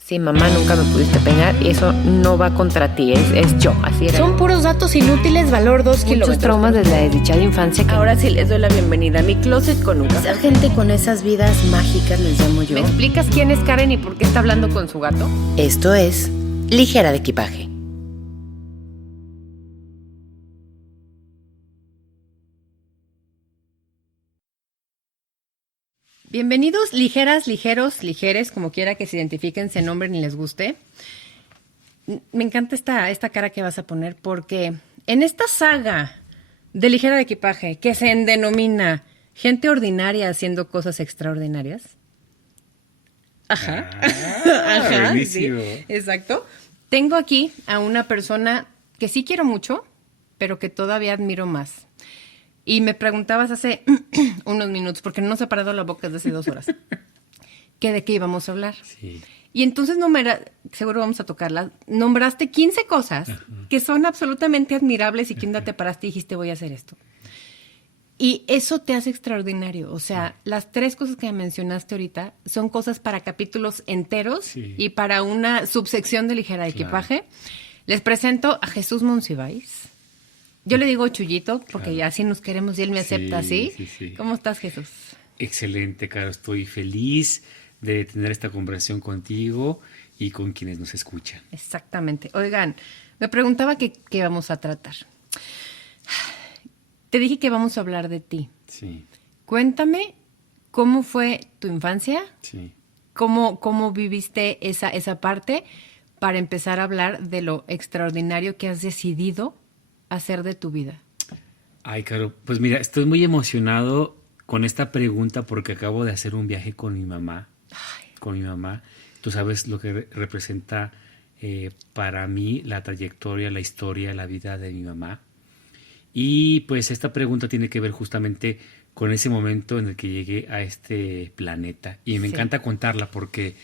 Sí, mamá, nunca me pudiste peinar y eso no va contra ti, es yo, así era. Son puros datos inútiles, valor 2 kilómetros. Muchos traumas desde la desdichada infancia que ahora sí les doy la bienvenida a mi closet con un café. Esa gente con esas vidas mágicas les llamo yo. ¿Me explicas quién es Karen y por qué está hablando con su gato? Esto es Ligera de Equipaje. Bienvenidos, ligeras, ligeros, ligeres, como quiera que se identifiquen, se nombren y les guste. Me encanta esta cara que vas a poner porque en esta saga de Ligera de Equipaje que se denomina gente ordinaria haciendo cosas extraordinarias. Ajá. Ajá. Buenísimo. Sí, exacto. Tengo aquí a una persona que sí quiero mucho, pero que todavía admiro más. Y me preguntabas hace unos minutos, porque no nos ha parado la boca desde hace 2 horas, que de qué íbamos a hablar. Sí. Y entonces, seguro vamos a tocarlas, nombraste 15 cosas que son absolutamente admirables y que un día te paraste y dijiste, voy a hacer esto. Y eso te hace extraordinario. O sea, las 3 cosas que mencionaste ahorita son cosas para capítulos enteros y para una subsección de Ligera de Equipaje. Les presento a Jesús Monsiváis. Yo le digo Chuyito, porque así nos queremos y él me acepta así. Sí. ¿Cómo estás, Jesús? Excelente, Caro. Estoy feliz de tener esta conversación contigo y con quienes nos escuchan. Exactamente. Oigan, me preguntaba qué vamos a tratar. Te dije que vamos a hablar de ti. Sí. Cuéntame cómo fue tu infancia, Sí. cómo viviste esa parte para empezar a hablar de lo extraordinario que has decidido hacer de tu vida. Ay, Caro, pues mira, estoy muy emocionado con esta pregunta porque acabo de hacer un viaje con mi mamá. Con mi mamá. Tú sabes lo que representa para mí la trayectoria, la historia, la vida de mi mamá. Y pues esta pregunta tiene que ver justamente con ese momento en el que llegué a este planeta. Y me encanta contarla porque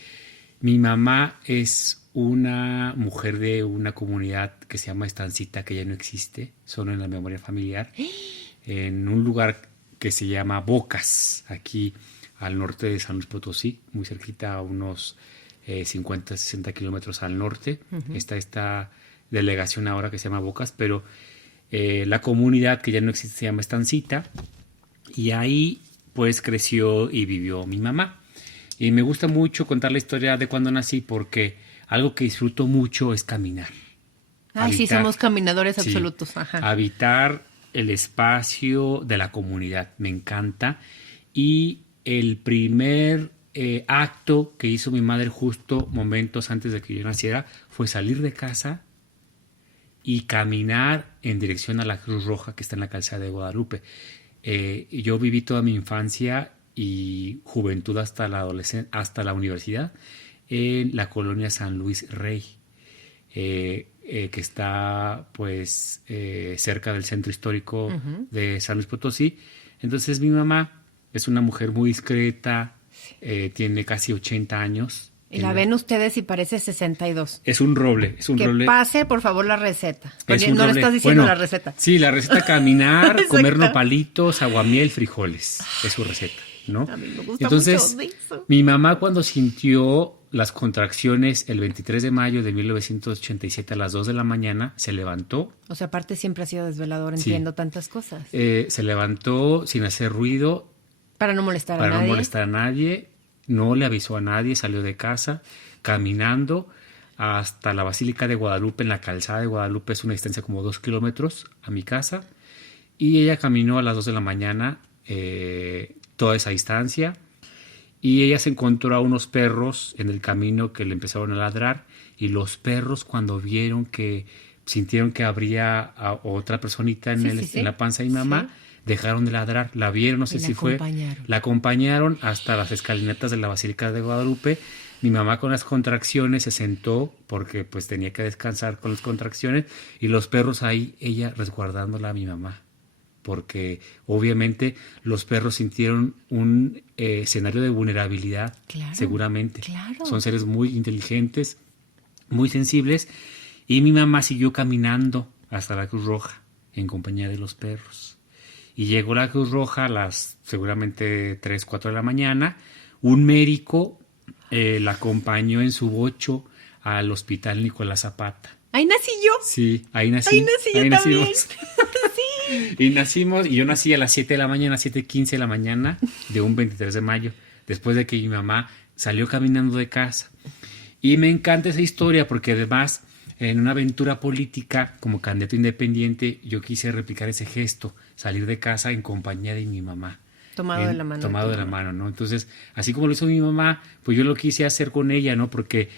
mi mamá es una mujer de una comunidad que se llama Estancita, que ya no existe, solo en la memoria familiar, en un lugar que se llama Bocas, aquí al norte de San Luis Potosí, muy cerquita, a unos 50, 60 kilómetros al norte. Está esta delegación ahora que se llama Bocas, pero la comunidad que ya no existe se llama Estancita, y ahí pues creció y vivió mi mamá. Y me gusta mucho contar la historia de cuando nací porque algo que disfruto mucho es caminar. Ay, sí, somos caminadores absolutos. Ajá. Habitar el espacio de la comunidad, me encanta. Y el primer acto que hizo mi madre justo momentos antes de que yo naciera fue salir de casa y caminar en dirección a la Cruz Roja que está en la calzada de Guadalupe. Yo viví toda mi infancia y juventud hasta la universidad en la colonia San Luis Rey, que está pues cerca del centro histórico de San Luis Potosí. Entonces mi mamá es una mujer muy discreta, tiene casi 80 años. Y la ven ustedes y parece 62. Es un roble, es un roble. Que pase, por favor, la receta. Es un no roble. le estás diciendo Bueno, la receta. Sí, la receta: caminar, comer nopalitos, aguamiel, frijoles. Es su receta, ¿no? A mí me gusta Entonces, mucho eso. mi mamá, cuando sintió las contracciones el 23 de mayo de 1987 a las 2 de la mañana, se levantó. O sea, aparte siempre ha sido desvelador, entiendo tantas cosas. Se levantó sin hacer ruido. Para no molestar a Para nadie. no molestar a nadie. No le avisó a nadie, salió de casa caminando hasta la Basílica de Guadalupe, en la calzada de Guadalupe. Es una distancia como 2 kilómetros a mi casa. Y ella caminó a las 2 de la mañana toda esa distancia. Y ella se encontró a unos perros en el camino que le empezaron a ladrar. Y los perros, cuando sintieron que habría a otra personita en la panza de mi mamá, dejaron de ladrar, la vieron, no sé si fue, la acompañaron hasta las escalinatas de la Basílica de Guadalupe. Mi mamá, con las contracciones, se sentó porque pues tenía que descansar con las contracciones, y los perros ahí, ella resguardándola a mi mamá, porque obviamente los perros sintieron un escenario de vulnerabilidad. Seguramente. Son seres muy inteligentes, muy sensibles, y mi mamá siguió caminando hasta la Cruz Roja en compañía de los perros. Y llegó a la Cruz Roja a las seguramente 3, 4 de la mañana. Un médico la acompañó en su bocho al Hospital Nicolás Zapata. Ahí nací yo. Sí, ahí nací. Ahí nací yo también. Nacimos. Y nacimos, y yo nací a las 7 de la mañana, 7:15 de la mañana de un 23 de mayo, después de que mi mamá salió caminando de casa. Y me encanta esa historia porque además, en una aventura política como candidato independiente, yo quise replicar ese gesto, salir de casa en compañía de mi mamá. Tomado de la mano. Tomado de la mano, ¿no? Entonces, así como lo hizo mi mamá, pues yo lo quise hacer con ella, ¿no? Porque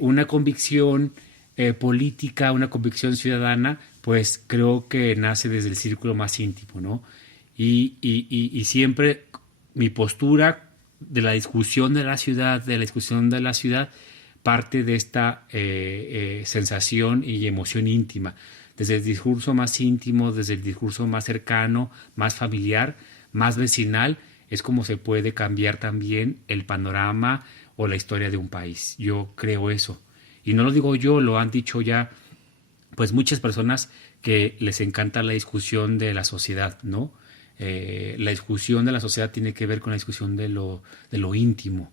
una convicción política, una convicción ciudadana, pues creo que nace desde el círculo más íntimo, ¿no? Y siempre mi postura de la discusión de la ciudad, parte de esta sensación y emoción íntima, desde el discurso más íntimo, desde el discurso más cercano, más familiar, más vecinal, es como se puede cambiar también el panorama o la historia de un país. Yo creo eso. Y no lo digo yo, lo han dicho ya pues muchas personas que les encanta la discusión de la sociedad, ¿no? La discusión de la sociedad tiene que ver con la discusión de lo íntimo.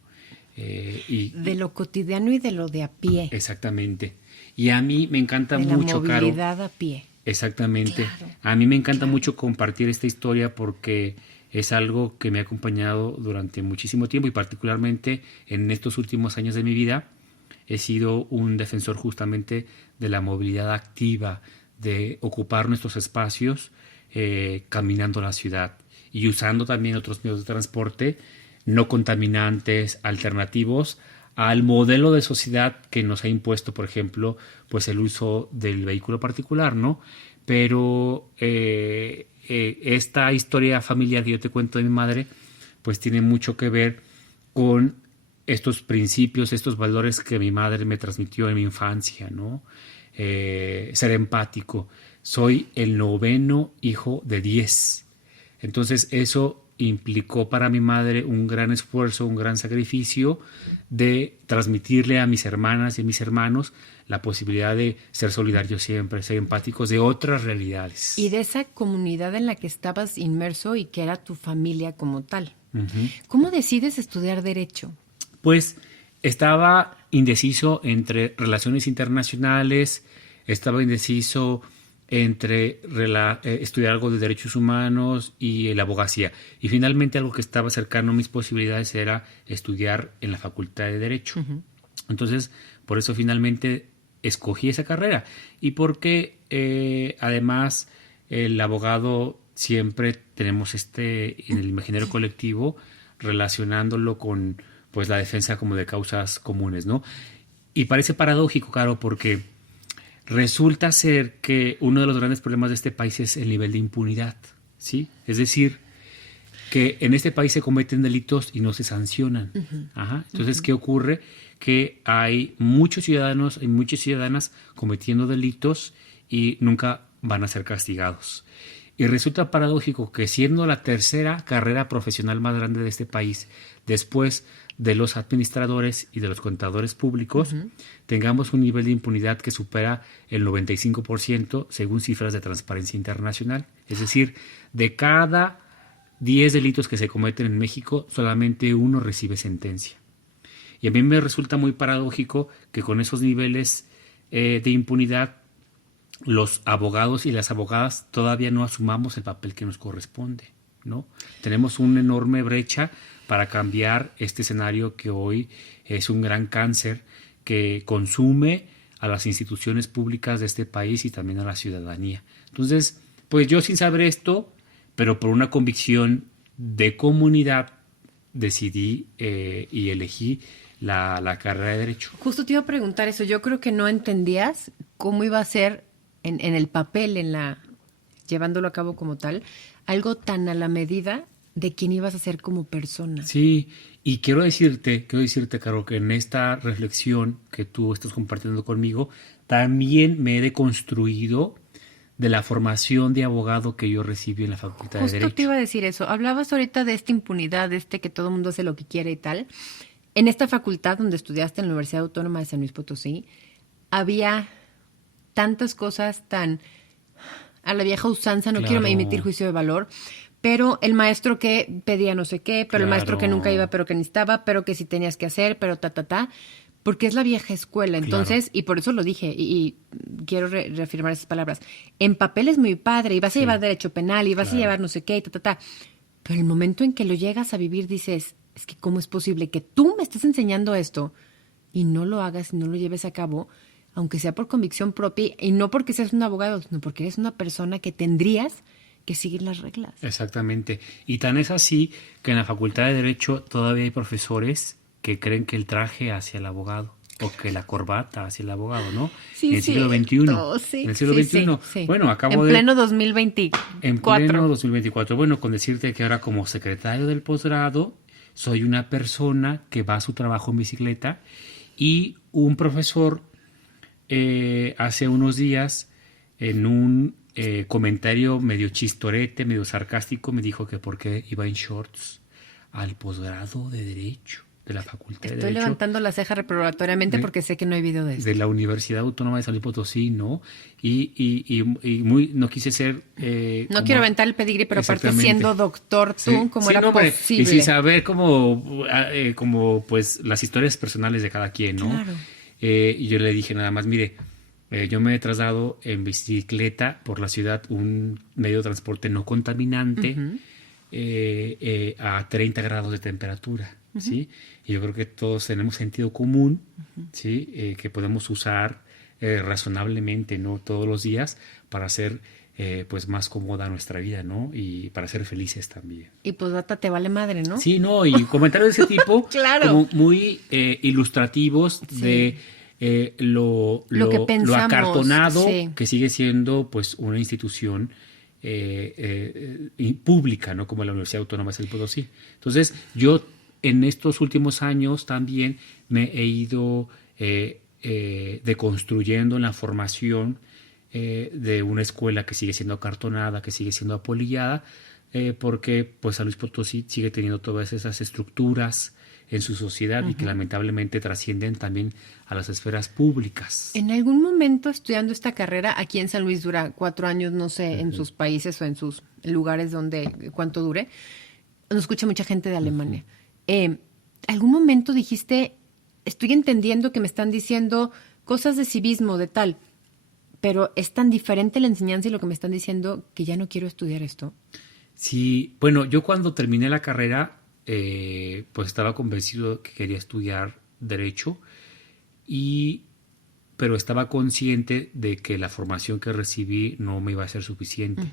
De lo cotidiano y de lo de a pie. Exactamente. Y a mí me encanta de mucho, la movilidad a pie. Exactamente. Claro, A mí me encanta mucho compartir esta historia porque es algo que me ha acompañado durante muchísimo tiempo y particularmente en estos últimos años de mi vida he sido un defensor justamente de la movilidad activa, de ocupar nuestros espacios caminando la ciudad y usando también otros medios de transporte no contaminantes, alternativos al modelo de sociedad que nos ha impuesto, por ejemplo, pues el uso del vehículo particular, ¿no? Pero esta historia familiar que yo te cuento de mi madre, pues tiene mucho que ver con estos principios, estos valores que mi madre me transmitió en mi infancia, ¿no? Ser empático. Soy el 9º hijo de 10. Entonces eso implicó para mi madre un gran esfuerzo, un gran sacrificio de transmitirle a mis hermanas y a mis hermanos la posibilidad de ser solidarios siempre, ser empáticos de otras realidades. Y de esa comunidad en la que estabas inmerso y que era tu familia como tal. Uh-huh. ¿Cómo decides estudiar Derecho? Pues estaba indeciso entre relaciones internacionales, estaba indeciso entre estudiar algo de derechos humanos y la abogacía. Y finalmente algo que estaba cercano a mis posibilidades era estudiar en la Facultad de Derecho. Uh-huh. Entonces, por eso finalmente escogí esa carrera. Y porque además el abogado siempre tenemos en el imaginario colectivo relacionándolo con pues la defensa como de causas comunes, ¿no? Y parece paradójico, claro, porque resulta ser que uno de los grandes problemas de este país es el nivel de impunidad, ¿sí? Es decir, que en este país se cometen delitos y no se sancionan. Uh-huh. Ajá. Entonces, ¿qué ocurre? Que hay muchos ciudadanos y muchas ciudadanas cometiendo delitos y nunca van a ser castigados. Y resulta paradójico que siendo la tercera carrera profesional más grande de este país, después de los administradores y de los contadores públicos, uh-huh, tengamos un nivel de impunidad que supera el 95% según cifras de Transparencia Internacional. Es decir, de cada 10 delitos que se cometen en México, solamente uno recibe sentencia. Y a mí me resulta muy paradójico que con esos niveles de impunidad los abogados y las abogadas todavía no asumamos el papel que nos corresponde, ¿no? Tenemos una enorme brecha para cambiar este escenario que hoy es un gran cáncer que consume a las instituciones públicas de este país y también a la ciudadanía. Entonces, pues yo sin saber esto, pero por una convicción de comunidad, decidí y elegí la carrera de Derecho. Justo te iba a preguntar eso. Yo creo que no entendías cómo iba a ser en el papel, llevándolo a cabo como tal, algo tan a la medida de quién ibas a ser como persona. Sí, y quiero decirte, Caro, que en esta reflexión que tú estás compartiendo conmigo, también me he deconstruido de la formación de abogado que yo recibí en la Facultad de Derecho. Justo te iba a decir eso. Hablabas ahorita de esta impunidad, que todo el mundo hace lo que quiere y tal. En esta facultad donde estudiaste en la Universidad Autónoma de San Luis Potosí, había tantas cosas tan a la vieja usanza, no quiero emitir juicio de valor, pero el maestro que pedía no sé qué, pero el maestro que Claro. nunca iba, pero que necesitaba, pero que sí tenías que hacer, pero porque es la vieja escuela. Entonces, y por eso lo dije, y quiero reafirmar esas palabras. En papel es muy padre, y vas a llevar derecho penal, y vas a Claro. llevar no sé qué, y pero el momento en que lo llegas a vivir dices, es que ¿cómo es posible que tú me estés enseñando esto y no lo hagas, y no lo lleves a cabo, aunque sea por convicción propia, y no porque seas un abogado, sino porque eres una persona que tendrías que seguir las reglas? Exactamente. Y tan es así que en la Facultad de Derecho todavía hay profesores que creen que el traje hacia el abogado o que la corbata hacia el abogado, ¿no? Sí, en el siglo XXI. sí, En el siglo sí, XXI. sí. Bueno, acabo en de... pleno 2024. En pleno 2024. Bueno, con decirte que ahora como secretario del posgrado soy una persona que va a su trabajo en bicicleta y un profesor hace unos días en un comentario medio chistorete, medio sarcástico, me dijo que por qué iba en shorts al posgrado de Derecho de la Facultad de Estoy Derecho levantando la ceja reprobatoriamente porque sé que no hay video de eso. de la Universidad Autónoma de San Luis Potosí, ¿no? Y muy, no quise ser... No como- quiero aventar el pedigrí, pero aparte Exactamente. siendo doctor tú, Sí, como sí, era no, hombre, posible. y sin saber como pues las historias personales de cada quien, ¿no? Claro. Y yo le dije nada más, mire, yo me he trasladado en bicicleta por la ciudad, un medio de transporte no contaminante, a 30 grados de temperatura, ¿sí? Y yo creo que todos tenemos sentido común, ¿sí? Que podemos usar razonablemente, ¿no? Todos los días para hacer pues más cómoda nuestra vida, ¿no? Y para ser felices también. Y pues data te vale madre, ¿no? Sí, no, y comentarios de ese tipo Claro. como muy ilustrativos Sí. de lo que pensamos, acartonado sí. que sigue siendo pues una institución pública, ¿no? Como la Universidad Autónoma de San Luis Potosí. Entonces, yo en estos últimos años también me he ido deconstruyendo en la formación de una escuela que sigue siendo acartonada, que sigue siendo apolillada, porque pues San Luis Potosí sigue teniendo todas esas estructuras en su sociedad y que lamentablemente trascienden también a las esferas públicas. En algún momento estudiando esta carrera, aquí en San Luis dura 4 años, no sé, en sus países o en sus lugares donde, cuánto dure, nos escucha mucha gente de Alemania. ¿Algún momento dijiste, estoy entendiendo que me están diciendo cosas de civismo, de tal, pero es tan diferente la enseñanza y lo que me están diciendo que ya no quiero estudiar esto? Sí, bueno, yo cuando terminé la carrera, pues estaba convencido que quería estudiar Derecho, pero estaba consciente de que la formación que recibí no me iba a ser suficiente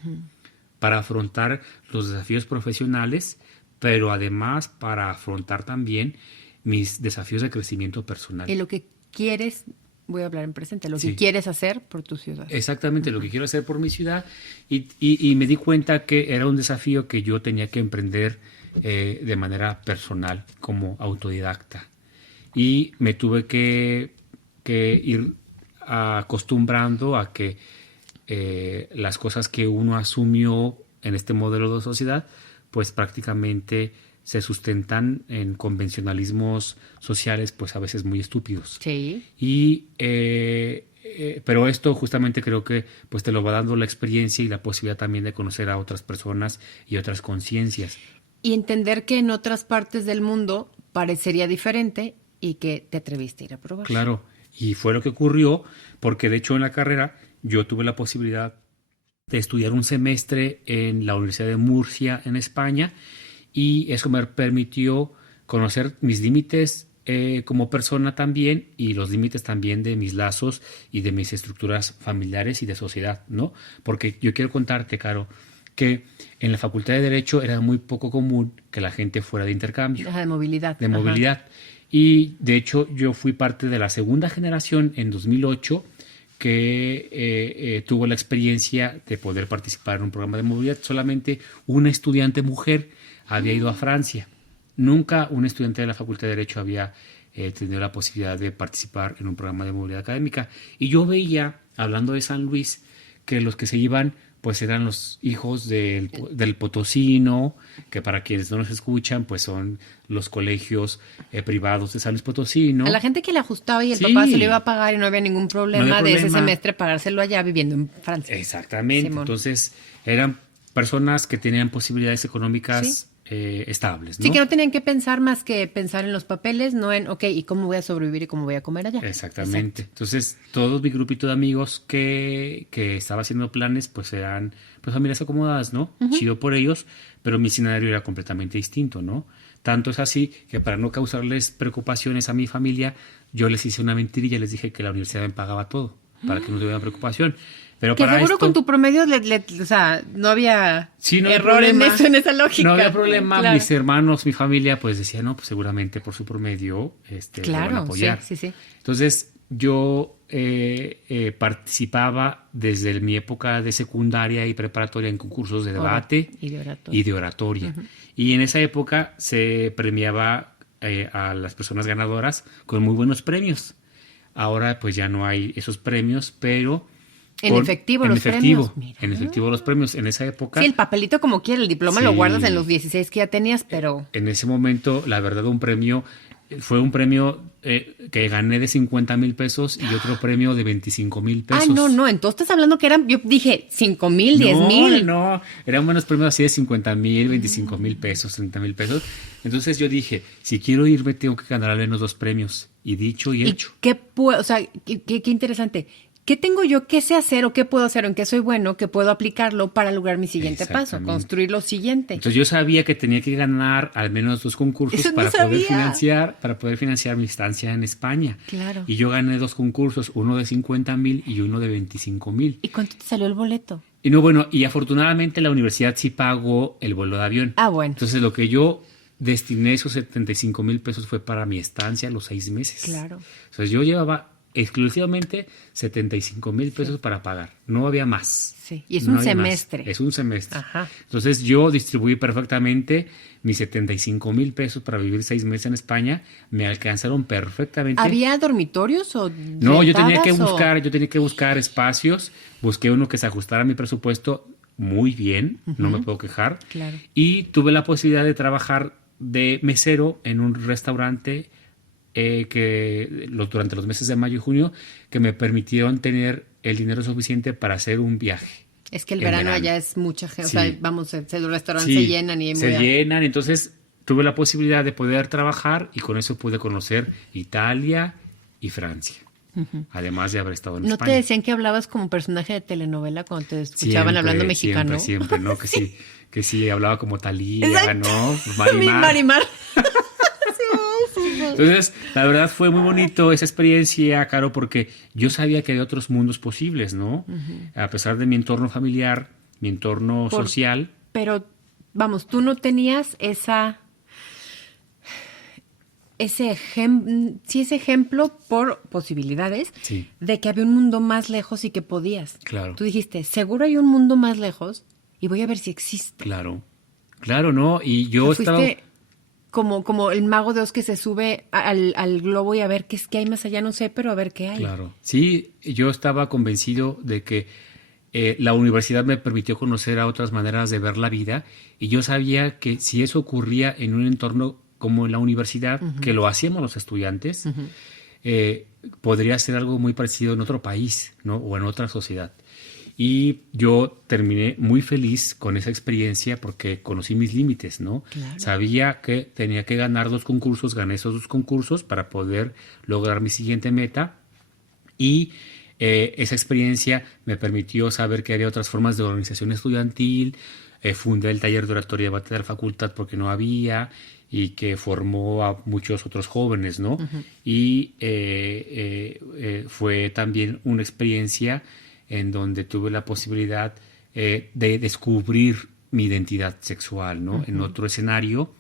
para afrontar los desafíos profesionales, pero además para afrontar también mis desafíos de crecimiento personal. Y lo que quieres, voy a hablar en presente, lo que Sí. quieres hacer por tu ciudad. Exactamente lo que quiero hacer por mi ciudad y me di cuenta que era un desafío que yo tenía que emprender de manera personal, como autodidacta. Y me tuve que ir acostumbrando a que las cosas que uno asumió en este modelo de sociedad, pues prácticamente se sustentan en convencionalismos sociales, pues a veces muy estúpidos. Sí. Y pero esto justamente creo que pues te lo va dando la experiencia y la posibilidad también de conocer a otras personas y otras conciencias. Y entender que en otras partes del mundo parecería diferente y que te atreviste a ir a probar. Claro, y fue lo que ocurrió, porque de hecho en la carrera yo tuve la posibilidad de estudiar un semestre en la Universidad de Murcia, en España, y eso me permitió conocer mis límites como persona también y los límites también de mis lazos y de mis estructuras familiares y de sociedad, ¿no? Porque yo quiero contarte, Caro, que en la Facultad de Derecho era muy poco común que la gente fuera de intercambio, Ajá, de movilidad. de Ajá. movilidad. Y de hecho yo fui parte de la segunda generación en 2008 que tuvo la experiencia de poder participar en un programa de movilidad. Solamente una estudiante mujer había ido a Francia. Nunca un estudiante de la Facultad de Derecho había tenido la posibilidad de participar en un programa de movilidad académica. Y yo veía, hablando de San Luis, que los que se iban pues eran los hijos del Potosino, que para quienes no nos escuchan, pues son los colegios privados de San Luis Potosí, ¿no? A la gente que le ajustaba y el Sí. papá se lo iba a pagar y no había ningún problema, No había de ese problema. semestre pagárselo allá viviendo en Francia. Exactamente. Simón. Entonces eran personas que tenían posibilidades económicas Sí. estables, ¿no? Sí, que no tenían que pensar más que pensar en los papeles, no en, ok, ¿y cómo voy a sobrevivir y cómo voy a comer allá? Exactamente. Entonces, todo mi grupito de amigos que estaba haciendo planes, pues eran pues familias acomodadas, ¿no? Chido por ellos, pero mi escenario era completamente distinto, ¿no? Tanto es así que para no causarles preocupaciones a mi familia, yo les hice una mentirilla, les dije que la universidad me pagaba todo, para que no tuvieran preocupación. Pero Que para seguro esto, con tu promedio, o sea, no había sí, no había error en problema. eso, en esa lógica. No había problema. Claro. Mis hermanos, mi familia, pues decían, no, pues seguramente por su promedio me van a Claro, apoyar. sí. Entonces, yo participaba desde mi época de secundaria y preparatoria en concursos de debate Y de oratoria. y de oratoria. Y en esa época se premiaba a las personas ganadoras con muy buenos premios. Ahora, pues ya no hay esos premios, pero... En efectivo los premios, mira. En efectivo los premios. En esa época... Sí, el papelito como quiera, el diploma Sí. lo guardas en los 16 que ya tenías, pero... En ese momento, la verdad, fue un premio que gané de 50,000 pesos y otro premio de 25,000 pesos. no, entonces estás hablando que eran, yo dije 5,000, 10,000. No, eran buenos premios así de 50,000, 25,000 pesos, 30,000 pesos. Entonces yo dije, si quiero irme, tengo que ganar al menos 2 premios. Y dicho y ¿Y hecho. qué puedo, o sea, qué interesante? ¿Qué tengo yo? ¿Qué sé hacer o qué puedo hacer o en qué soy bueno que puedo aplicarlo para lograr mi siguiente paso, Exactamente. construir lo siguiente? Entonces yo sabía que tenía que ganar al menos 2 concursos Eso no para sabía. poder financiar mi estancia en España. Claro. Y yo gané 2 concursos, uno de 50,000 y uno de 25,000. ¿Y cuánto te salió el boleto? Y no, bueno, y afortunadamente la universidad sí pagó el vuelo de avión. Ah, bueno. Entonces lo que yo destiné esos 75,000 pesos fue para mi estancia los 6 meses. Claro. Entonces yo llevaba exclusivamente 75,000 pesos para pagar. No había más. Sí, y es No un había más. semestre. Es un semestre. Ajá. Entonces yo distribuí perfectamente mis 75,000 pesos para vivir 6 meses en España. Me alcanzaron perfectamente. ¿Había dormitorios o No, yo tenía rentadas que buscar espacios. Busqué uno que se ajustara a mi presupuesto muy bien, no me puedo quejar. Claro. Y tuve la posibilidad de trabajar de mesero en un restaurante durante los meses de mayo y junio, que me permitieron tener el dinero suficiente para hacer un viaje. Es que el en verano allá es mucha gente, o Sí. sea, vamos, los restaurantes Sí, se llenan y se llenan, entonces tuve la posibilidad de poder trabajar y con eso pude conocer Italia y Francia, además de haber estado en ¿No España. te decían que hablabas como personaje de telenovela cuando te escuchaban Siempre, hablando mexicano? Siempre, ¿no? Que sí, hablaba como Talía, Exacto. ¿no? Mi Marimar. Marimar. Entonces, la verdad fue muy bonito esa experiencia, Caro, porque yo sabía que había otros mundos posibles, ¿no? A pesar de mi entorno familiar, mi entorno social. Pero, vamos, tú no tenías ese ejemplo por posibilidades Sí. de que había un mundo más lejos y que podías. Claro. Tú dijiste, seguro hay un mundo más lejos y voy a ver si existe. Claro, ¿no? Y yo O sea, estaba... fuiste como el mago de Oz que se sube al globo y a ver qué hay más allá, no sé, pero a ver qué hay. Claro, sí, yo estaba convencido de que la universidad me permitió conocer a otras maneras de ver la vida y yo sabía que si eso ocurría en un entorno como la universidad, que lo hacíamos los estudiantes, podría ser algo muy parecido en otro país, ¿no? O en otra sociedad. Y yo terminé muy feliz con esa experiencia porque conocí mis límites, ¿no? Claro. Sabía que tenía que ganar 2 concursos, gané esos 2 concursos para poder lograr mi siguiente meta. Y esa experiencia me permitió saber que había otras formas de organización estudiantil. Fundé el taller de oratoria y debate de la facultad porque no había y que formó a muchos otros jóvenes, ¿no? Y fue también una experiencia en donde tuve la posibilidad de descubrir mi identidad sexual, ¿no? En otro escenario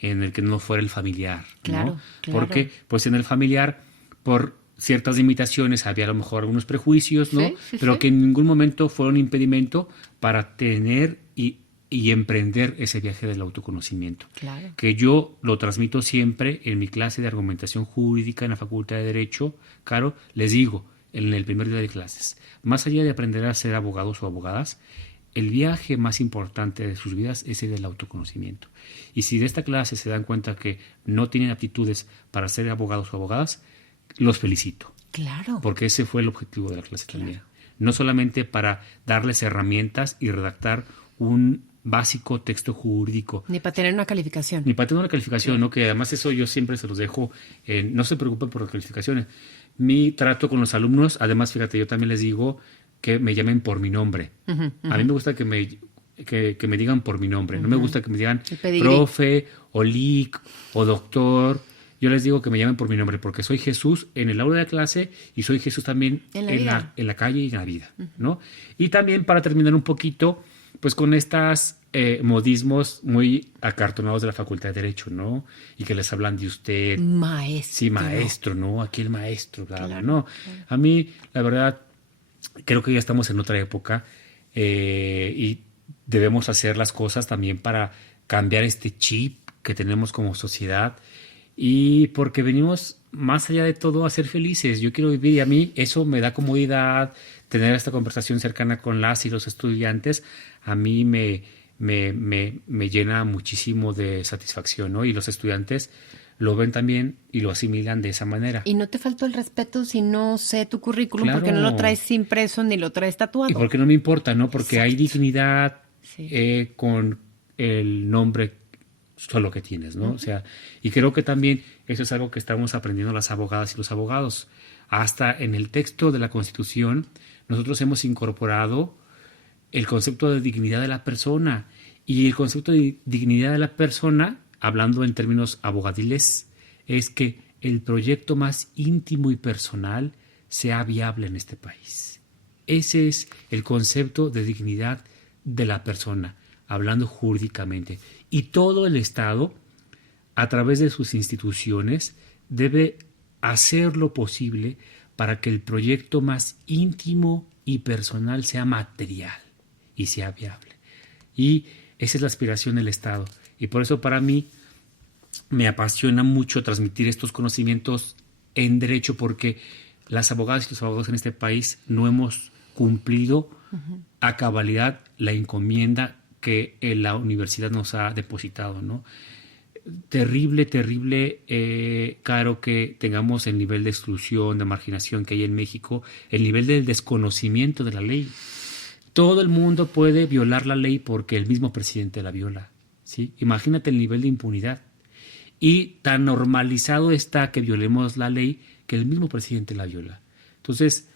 en el que no fuera el familiar, ¿no? Claro. Porque, pues en el familiar, por ciertas limitaciones, había a lo mejor algunos prejuicios, ¿no? Sí, pero sí. que en ningún momento fueron impedimento para tener y emprender ese viaje del autoconocimiento. Claro. Que yo lo transmito siempre en mi clase de argumentación jurídica en la Facultad de Derecho, Caro, les digo, en el primer día de clases, más allá de aprender a ser abogados o abogadas, el viaje más importante de sus vidas es el del autoconocimiento. Y si de esta clase se dan cuenta que no tienen aptitudes para ser abogados o abogadas, los felicito, Claro. porque ese fue el objetivo de la clase también. No solamente para darles herramientas y redactar un básico texto jurídico. Ni para tener una calificación. Ni para tener una calificación, ¿no? Que además eso yo siempre se los dejo, no se preocupen por las calificaciones. Mi trato con los alumnos, además, fíjate, yo también les digo que me llamen por mi nombre. A mí me gusta que me digan por mi nombre. No me gusta que me digan profe, o lic, o doctor. Yo les digo que me llamen por mi nombre porque soy Jesús en el aula de clase y soy Jesús también en la calle y en la vida, ¿no? Y también para terminar un poquito, pues con estas modismos muy acartonados de la Facultad de Derecho, ¿no? Y que les hablan de usted. Maestro. Sí, maestro, ¿no? Aquí el maestro, claro, ¿no? A mí, la verdad, creo que ya estamos en otra época y debemos hacer las cosas también para cambiar este chip que tenemos como sociedad. Y porque venimos más allá de todo a ser felices. Yo quiero vivir y a mí eso me da comodidad, tener esta conversación cercana con las y los estudiantes, a mí me llena muchísimo de satisfacción, ¿no? Y los estudiantes lo ven también y lo asimilan de esa manera. Y no te faltó el respeto si no sé tu currículum, Claro. porque no lo traes impreso ni lo traes tatuado. Y porque no me importa, ¿no? Porque hay dignidad Sí. con el nombre solo que tienes, ¿no? O sea, y creo que también eso es algo que estamos aprendiendo las abogadas y los abogados. Hasta en el texto de la Constitución, nosotros hemos incorporado el concepto de dignidad de la persona. Y el concepto de dignidad de la persona, hablando en términos abogadiles, es que el proyecto más íntimo y personal sea viable en este país. Ese es el concepto de dignidad de la persona, hablando jurídicamente. Y todo el Estado, a través de sus instituciones, debe hacer lo posible para que el proyecto más íntimo y personal sea material y sea viable. Y esa es la aspiración del Estado. Y por eso para mí me apasiona mucho transmitir estos conocimientos en derecho, porque las abogadas y los abogados en este país no hemos cumplido a cabalidad la encomienda que la universidad nos ha depositado, ¿no? Terrible, Caro, que tengamos el nivel de exclusión, de marginación que hay en México, el nivel del desconocimiento de la ley. Todo el mundo puede violar la ley porque el mismo presidente la viola, ¿sí? Imagínate el nivel de impunidad. Y tan normalizado está que violemos la ley que el mismo presidente la viola. Entonces...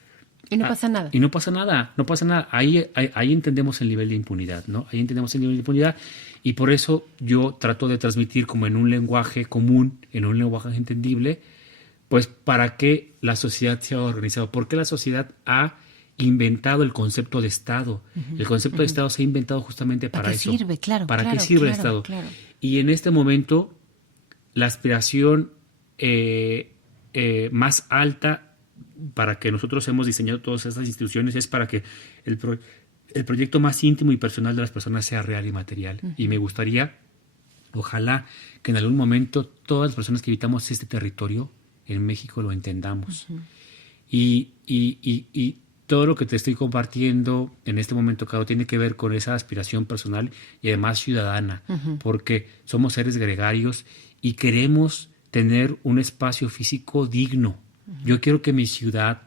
Y no pasa nada. Y no pasa nada. Ahí entendemos el nivel de impunidad, ¿no? Ahí entendemos el nivel de impunidad y por eso yo trato de transmitir como en un lenguaje común, en un lenguaje entendible, pues para que la sociedad sea organizada. Porque la sociedad ha inventado el concepto de Estado. El concepto de Estado se ha inventado justamente para eso. ¿Para qué sirve? Claro. ¿Para qué sirve el Estado? Claro. Y en este momento, la aspiración más alta para que nosotros hemos diseñado todas estas instituciones es para que el proyecto más íntimo y personal de las personas sea real y material. Y me gustaría, ojalá, que en algún momento todas las personas que habitamos este territorio en México lo entendamos. Y todo lo que te estoy compartiendo en este momento, Caro, tiene que ver con esa aspiración personal y además ciudadana, porque somos seres gregarios y queremos tener un espacio físico digno. Yo quiero que mi ciudad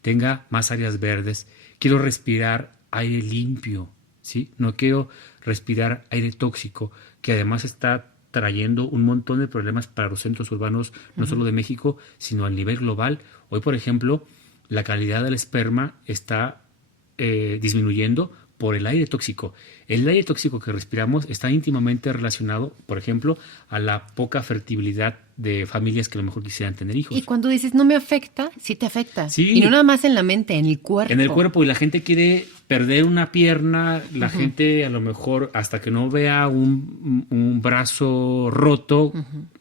tenga más áreas verdes, quiero respirar aire limpio, ¿sí? No quiero respirar aire tóxico, que además está trayendo un montón de problemas para los centros urbanos, no solo de México, sino a nivel global. Hoy, por ejemplo, la calidad del esperma está disminuyendo por el aire tóxico. El aire tóxico que respiramos está íntimamente relacionado, por ejemplo, a la poca fertilidad de familias que a lo mejor quisieran tener hijos. Y cuando dices no me afecta, sí te afecta. Sí. Y no nada más en la mente, en el cuerpo. En el cuerpo, y la gente quiere perder una pierna, la gente a lo mejor hasta que no vea un brazo roto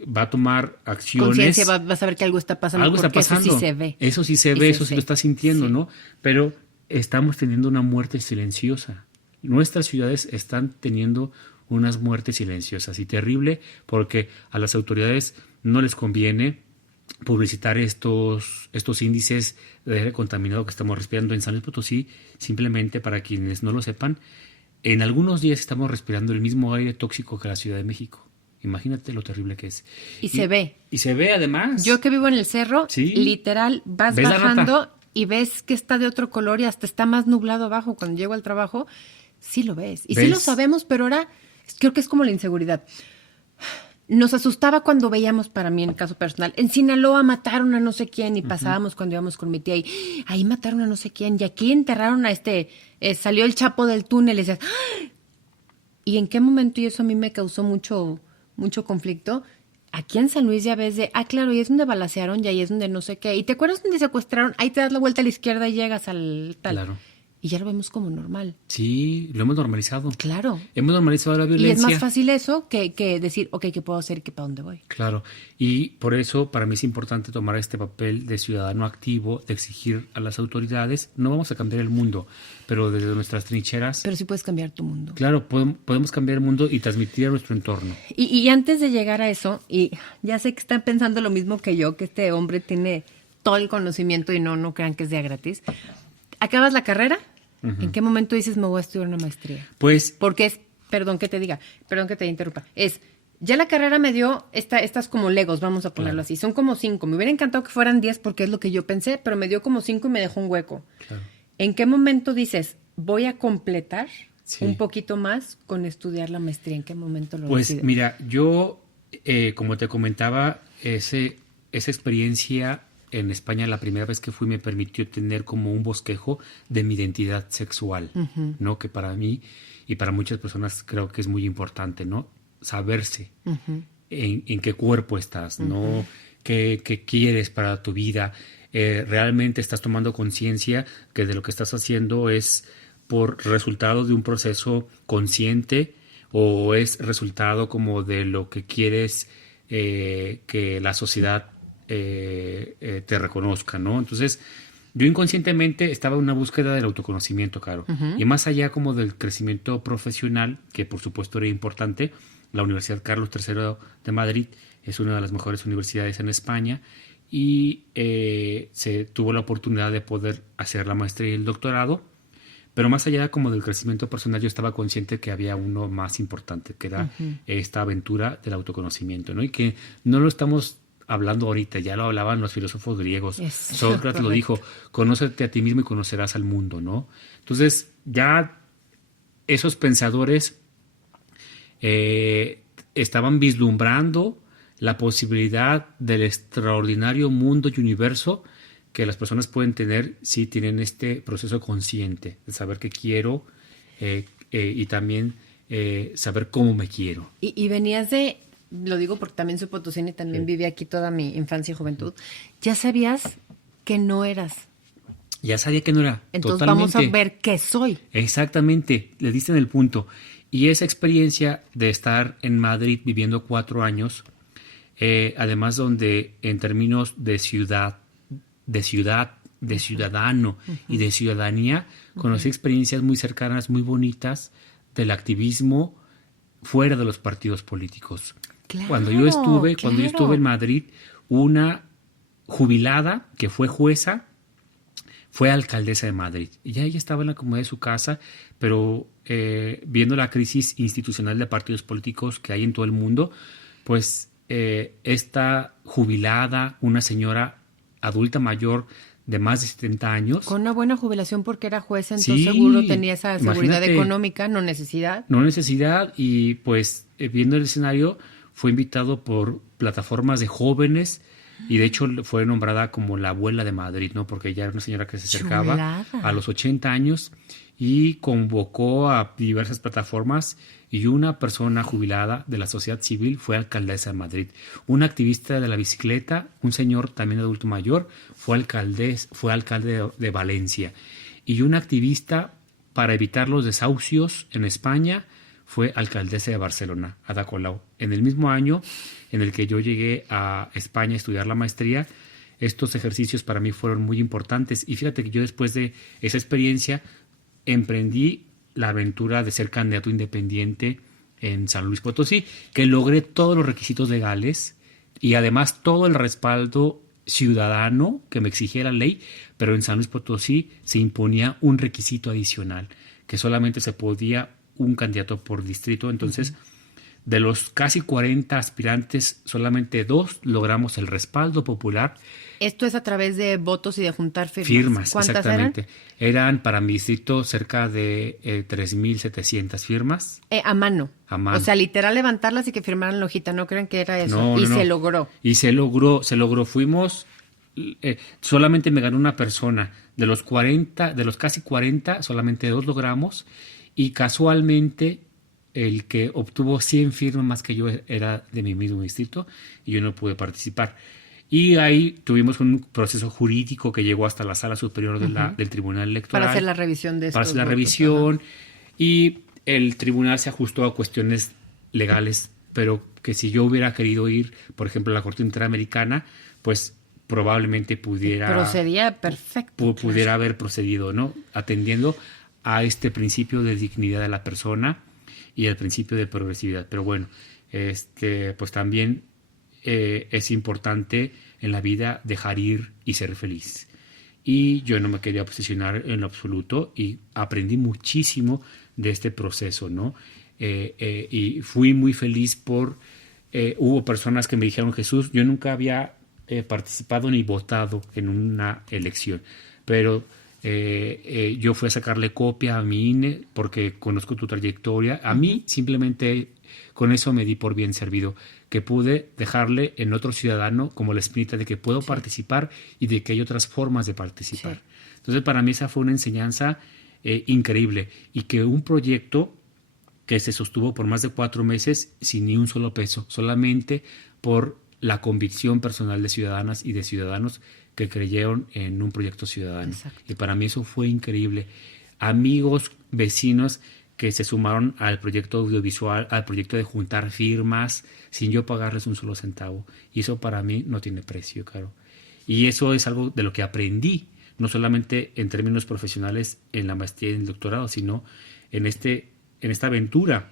va a tomar acciones. Conciencia, va a saber que algo está pasando. Algo está pasando. Eso sí se ve. Eso sí se ve, eso sí lo está sintiendo, ¿no? Pero estamos teniendo una muerte silenciosa. Nuestras ciudades están teniendo unas muertes silenciosas y terrible, porque a las autoridades no les conviene publicitar estos índices de aire contaminado que estamos respirando en San Luis Potosí. Simplemente, para quienes no lo sepan, en algunos días estamos respirando el mismo aire tóxico que la Ciudad de México. Imagínate lo terrible que es. Y se ve. Y se ve además. Yo que vivo en el cerro, Sí. literal, vas ¿Ves la bajando nota? y ves que está de otro color y hasta está más nublado abajo. Cuando llego al trabajo, sí lo ves. Y sí ¿Ves? lo sabemos, pero ahora creo que es como la inseguridad. Nos asustaba cuando veíamos, para mí en el caso personal, en Sinaloa mataron a no sé quién y pasábamos cuando íbamos con mi tía y ahí mataron a no sé quién y aquí enterraron a salió el Chapo del túnel y decías, ¡ah! ¿Y en qué momento? Y eso a mí me causó mucho conflicto. Aquí en San Luis ya ves claro, y es donde balacearon y ahí es donde no sé qué. ¿Y te acuerdas donde secuestraron? Ahí te das la vuelta a la izquierda y llegas al tal. Claro. Y ya lo vemos como normal. Sí, lo hemos normalizado. Claro. Hemos normalizado la Y violencia. es más fácil eso que decir, ok, ¿qué puedo hacer y para dónde voy? Claro, y por eso para mí es importante tomar este papel de ciudadano activo, de exigir a las autoridades. No vamos a cambiar el mundo, pero desde nuestras trincheras, Pero sí puedes cambiar tu mundo. claro, podemos cambiar el mundo y transmitir a nuestro entorno. Y antes de llegar a eso, y ya sé que están pensando lo mismo que yo, que este hombre tiene todo el conocimiento y no crean que es día gratis. Acabas la carrera, ¿en qué momento dices me voy a estudiar una maestría? Pues Porque perdón que te interrumpa, ya la carrera me dio estas como legos, vamos a ponerlo así, son como 5, me hubiera encantado que fueran 10 porque es lo que yo pensé, pero me dio como 5 y me dejó un hueco. claro. ¿En qué momento dices voy a completar Sí. un poquito más con estudiar la maestría? ¿En qué momento lo Pues decides? mira, yo, como te comentaba, esa experiencia en España, la primera vez que fui, me permitió tener como un bosquejo de mi identidad sexual, ¿no? Que para mí y para muchas personas creo que es muy importante, ¿no? Saberse en qué cuerpo estás, ¿no? ¿Qué quieres para tu vida? Realmente estás tomando conciencia que de lo que estás haciendo es por resultado de un proceso consciente o es resultado como de lo que quieres que la sociedad te reconozca, ¿no? Entonces, yo inconscientemente estaba en una búsqueda del autoconocimiento, Caro. Y más allá como del crecimiento profesional, que por supuesto era importante, la Universidad Carlos III de Madrid es una de las mejores universidades en España y se tuvo la oportunidad de poder hacer la maestría y el doctorado. Pero más allá como del crecimiento personal, yo estaba consciente que había uno más importante, que era esta aventura del autoconocimiento, ¿no? Y que no lo estamos hablando ahorita, ya lo hablaban los filósofos griegos. Sócrates lo dijo, conócete a ti mismo y conocerás al mundo, ¿no? Entonces, ya esos pensadores estaban vislumbrando la posibilidad del extraordinario mundo y universo que las personas pueden tener si tienen este proceso consciente de saber qué quiero y también saber cómo me quiero. Y venías lo digo porque también soy potosina y también viví aquí toda mi infancia y juventud, ya sabías que no eras. Ya sabía que no era. Entonces totalmente. vamos a ver qué soy. Exactamente, le diste en el punto. Y esa experiencia de estar en Madrid viviendo 4 años, además donde en términos de ciudadano y de ciudadanía, conocí experiencias muy cercanas, muy bonitas del activismo fuera de los partidos políticos. Claro, Cuando yo estuve claro. en Madrid, una jubilada que fue jueza fue alcaldesa de Madrid. Y ya ella estaba en la comodidad de su casa, pero viendo la crisis institucional de partidos políticos que hay en todo el mundo, pues esta jubilada, una señora adulta mayor de más de 70 años. Con una buena jubilación porque era jueza, entonces Sí, seguro tenía esa seguridad imagínate. económica, no necesidad. No necesidad y pues viendo el escenario fue invitado por plataformas de jóvenes y de hecho fue nombrada como la abuela de Madrid, ¿no? Porque ella era una señora que se acercaba Chulada. a los 80 años y convocó a diversas plataformas y una persona jubilada de la sociedad civil fue alcaldesa de Madrid. Un activista de la bicicleta, un señor también adulto mayor, fue alcalde de Valencia. Y un activista para evitar los desahucios en España fue alcaldesa de Barcelona, Ada Colau. En el mismo año en el que yo llegué a España a estudiar la maestría, estos ejercicios para mí fueron muy importantes. Y fíjate que yo después de esa experiencia emprendí la aventura de ser candidato independiente en San Luis Potosí, que logré todos los requisitos legales y además todo el respaldo ciudadano que me exigía la ley, pero en San Luis Potosí se imponía un requisito adicional, que solamente se podía un candidato por distrito. Entonces, De los casi 40 aspirantes, solamente 2 logramos el respaldo popular. Esto es a través de votos y de juntar firmas. Firmas, ¿Cuántas exactamente. Eran para mi distrito cerca de 3,700 firmas. A mano. A mano. O sea, literal levantarlas y que firmaran la hojita. No crean que era eso. No, y no, se no. logró. Y se logró. Fuimos, solamente me ganó una persona. De los casi 40, solamente 2 logramos. Y casualmente, el que obtuvo 100 firmas más que yo era de mi mismo distrito y yo no pude participar. Y ahí tuvimos un proceso jurídico que llegó hasta la Sala Superior del Tribunal Electoral. Para hacer la revisión de esto. Para hacer la revisión. Y el tribunal se ajustó a cuestiones legales, pero que si yo hubiera querido ir, por ejemplo, a la Corte Interamericana, pues probablemente pudiera... Procedía perfecto. Pudiera haber procedido, ¿no? Atendiendo a este principio de dignidad de la persona y el principio de progresividad. Pero bueno, pues también es importante en la vida dejar ir y ser feliz. Y yo no me quería posicionar en lo absoluto y aprendí muchísimo de este proceso, ¿no? Y fui muy feliz hubo personas que me dijeron, Jesús, yo nunca había participado ni votado en una elección, pero yo fui a sacarle copia a mi INE porque conozco tu trayectoria. A mí simplemente con eso me di por bien servido, que pude dejarle en otro ciudadano como la espinita de que puedo participar y de que hay otras formas de participar. Entonces para mí esa fue una enseñanza increíble, y que un proyecto que se sostuvo por más de 4 meses sin ni un solo peso, solamente por la convicción personal de ciudadanas y de ciudadanos que creyeron en un proyecto ciudadano. Exacto. Y para mí eso fue increíble. Amigos, vecinos que se sumaron al proyecto audiovisual, al proyecto de juntar firmas, sin yo pagarles un solo centavo. Y eso para mí no tiene precio, Caro. Y eso es algo de lo que aprendí, no solamente en términos profesionales en la maestría y en el doctorado, sino en esta aventura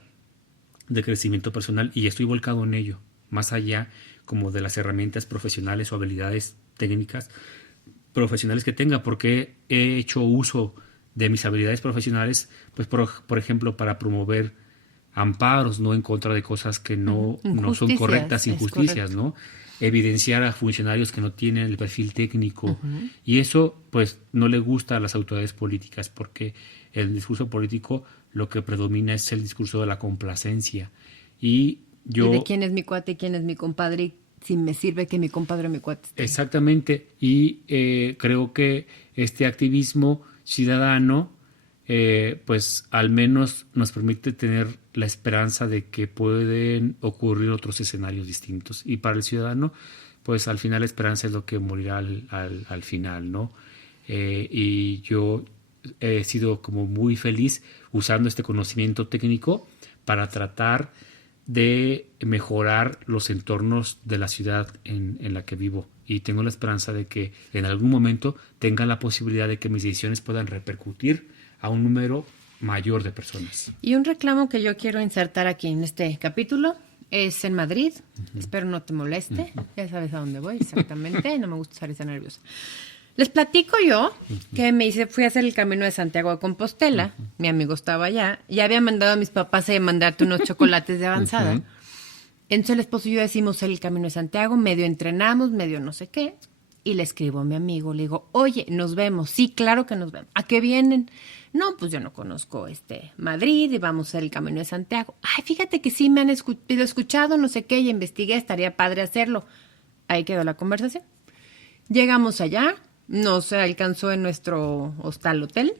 de crecimiento personal, y estoy volcado en ello, más allá como de las herramientas profesionales o habilidades técnicas profesionales que tenga, porque he hecho uso de mis habilidades profesionales, pues por ejemplo, para promover amparos, no en contra de cosas que no son correctas, injusticias, ¿no? Evidenciar a funcionarios que no tienen el perfil técnico, y eso pues no le gusta a las autoridades políticas, porque el discurso político lo que predomina es el discurso de la complacencia, y de quién es mi cuate y quién es mi compadre, y si me sirve que mi compadre o mi cuate esté. Exactamente, y creo que este activismo ciudadano pues al menos nos permite tener la esperanza de que pueden ocurrir otros escenarios distintos, y para el ciudadano pues al final la esperanza es lo que morirá al final, ¿no? Y yo he sido como muy feliz usando este conocimiento técnico para tratar de mejorar los entornos de la ciudad en la que vivo, y tengo la esperanza de que en algún momento tenga la posibilidad de que mis decisiones puedan repercutir a un número mayor de personas. Y un reclamo que yo quiero insertar aquí en este capítulo es en Madrid. Espero no te moleste. Ya sabes a dónde voy exactamente. No me gusta estar esa nerviosa. Les platico yo que fui a hacer el Camino de Santiago de Compostela. Mi amigo estaba allá. Ya había mandado a mis papás a mandarte unos chocolates de avanzada. Entonces el esposo y yo decimos el Camino de Santiago, medio entrenamos, medio no sé qué. Y le escribo a mi amigo, le digo, oye, nos vemos. Sí, claro que nos vemos. ¿A qué vienen? No, pues yo no conozco Madrid y vamos a hacer el Camino de Santiago. Ay, fíjate que sí me han escuchado, no sé qué, y investigué, estaría padre hacerlo. Ahí quedó la conversación. Llegamos allá, nos alcanzó en nuestro hotel.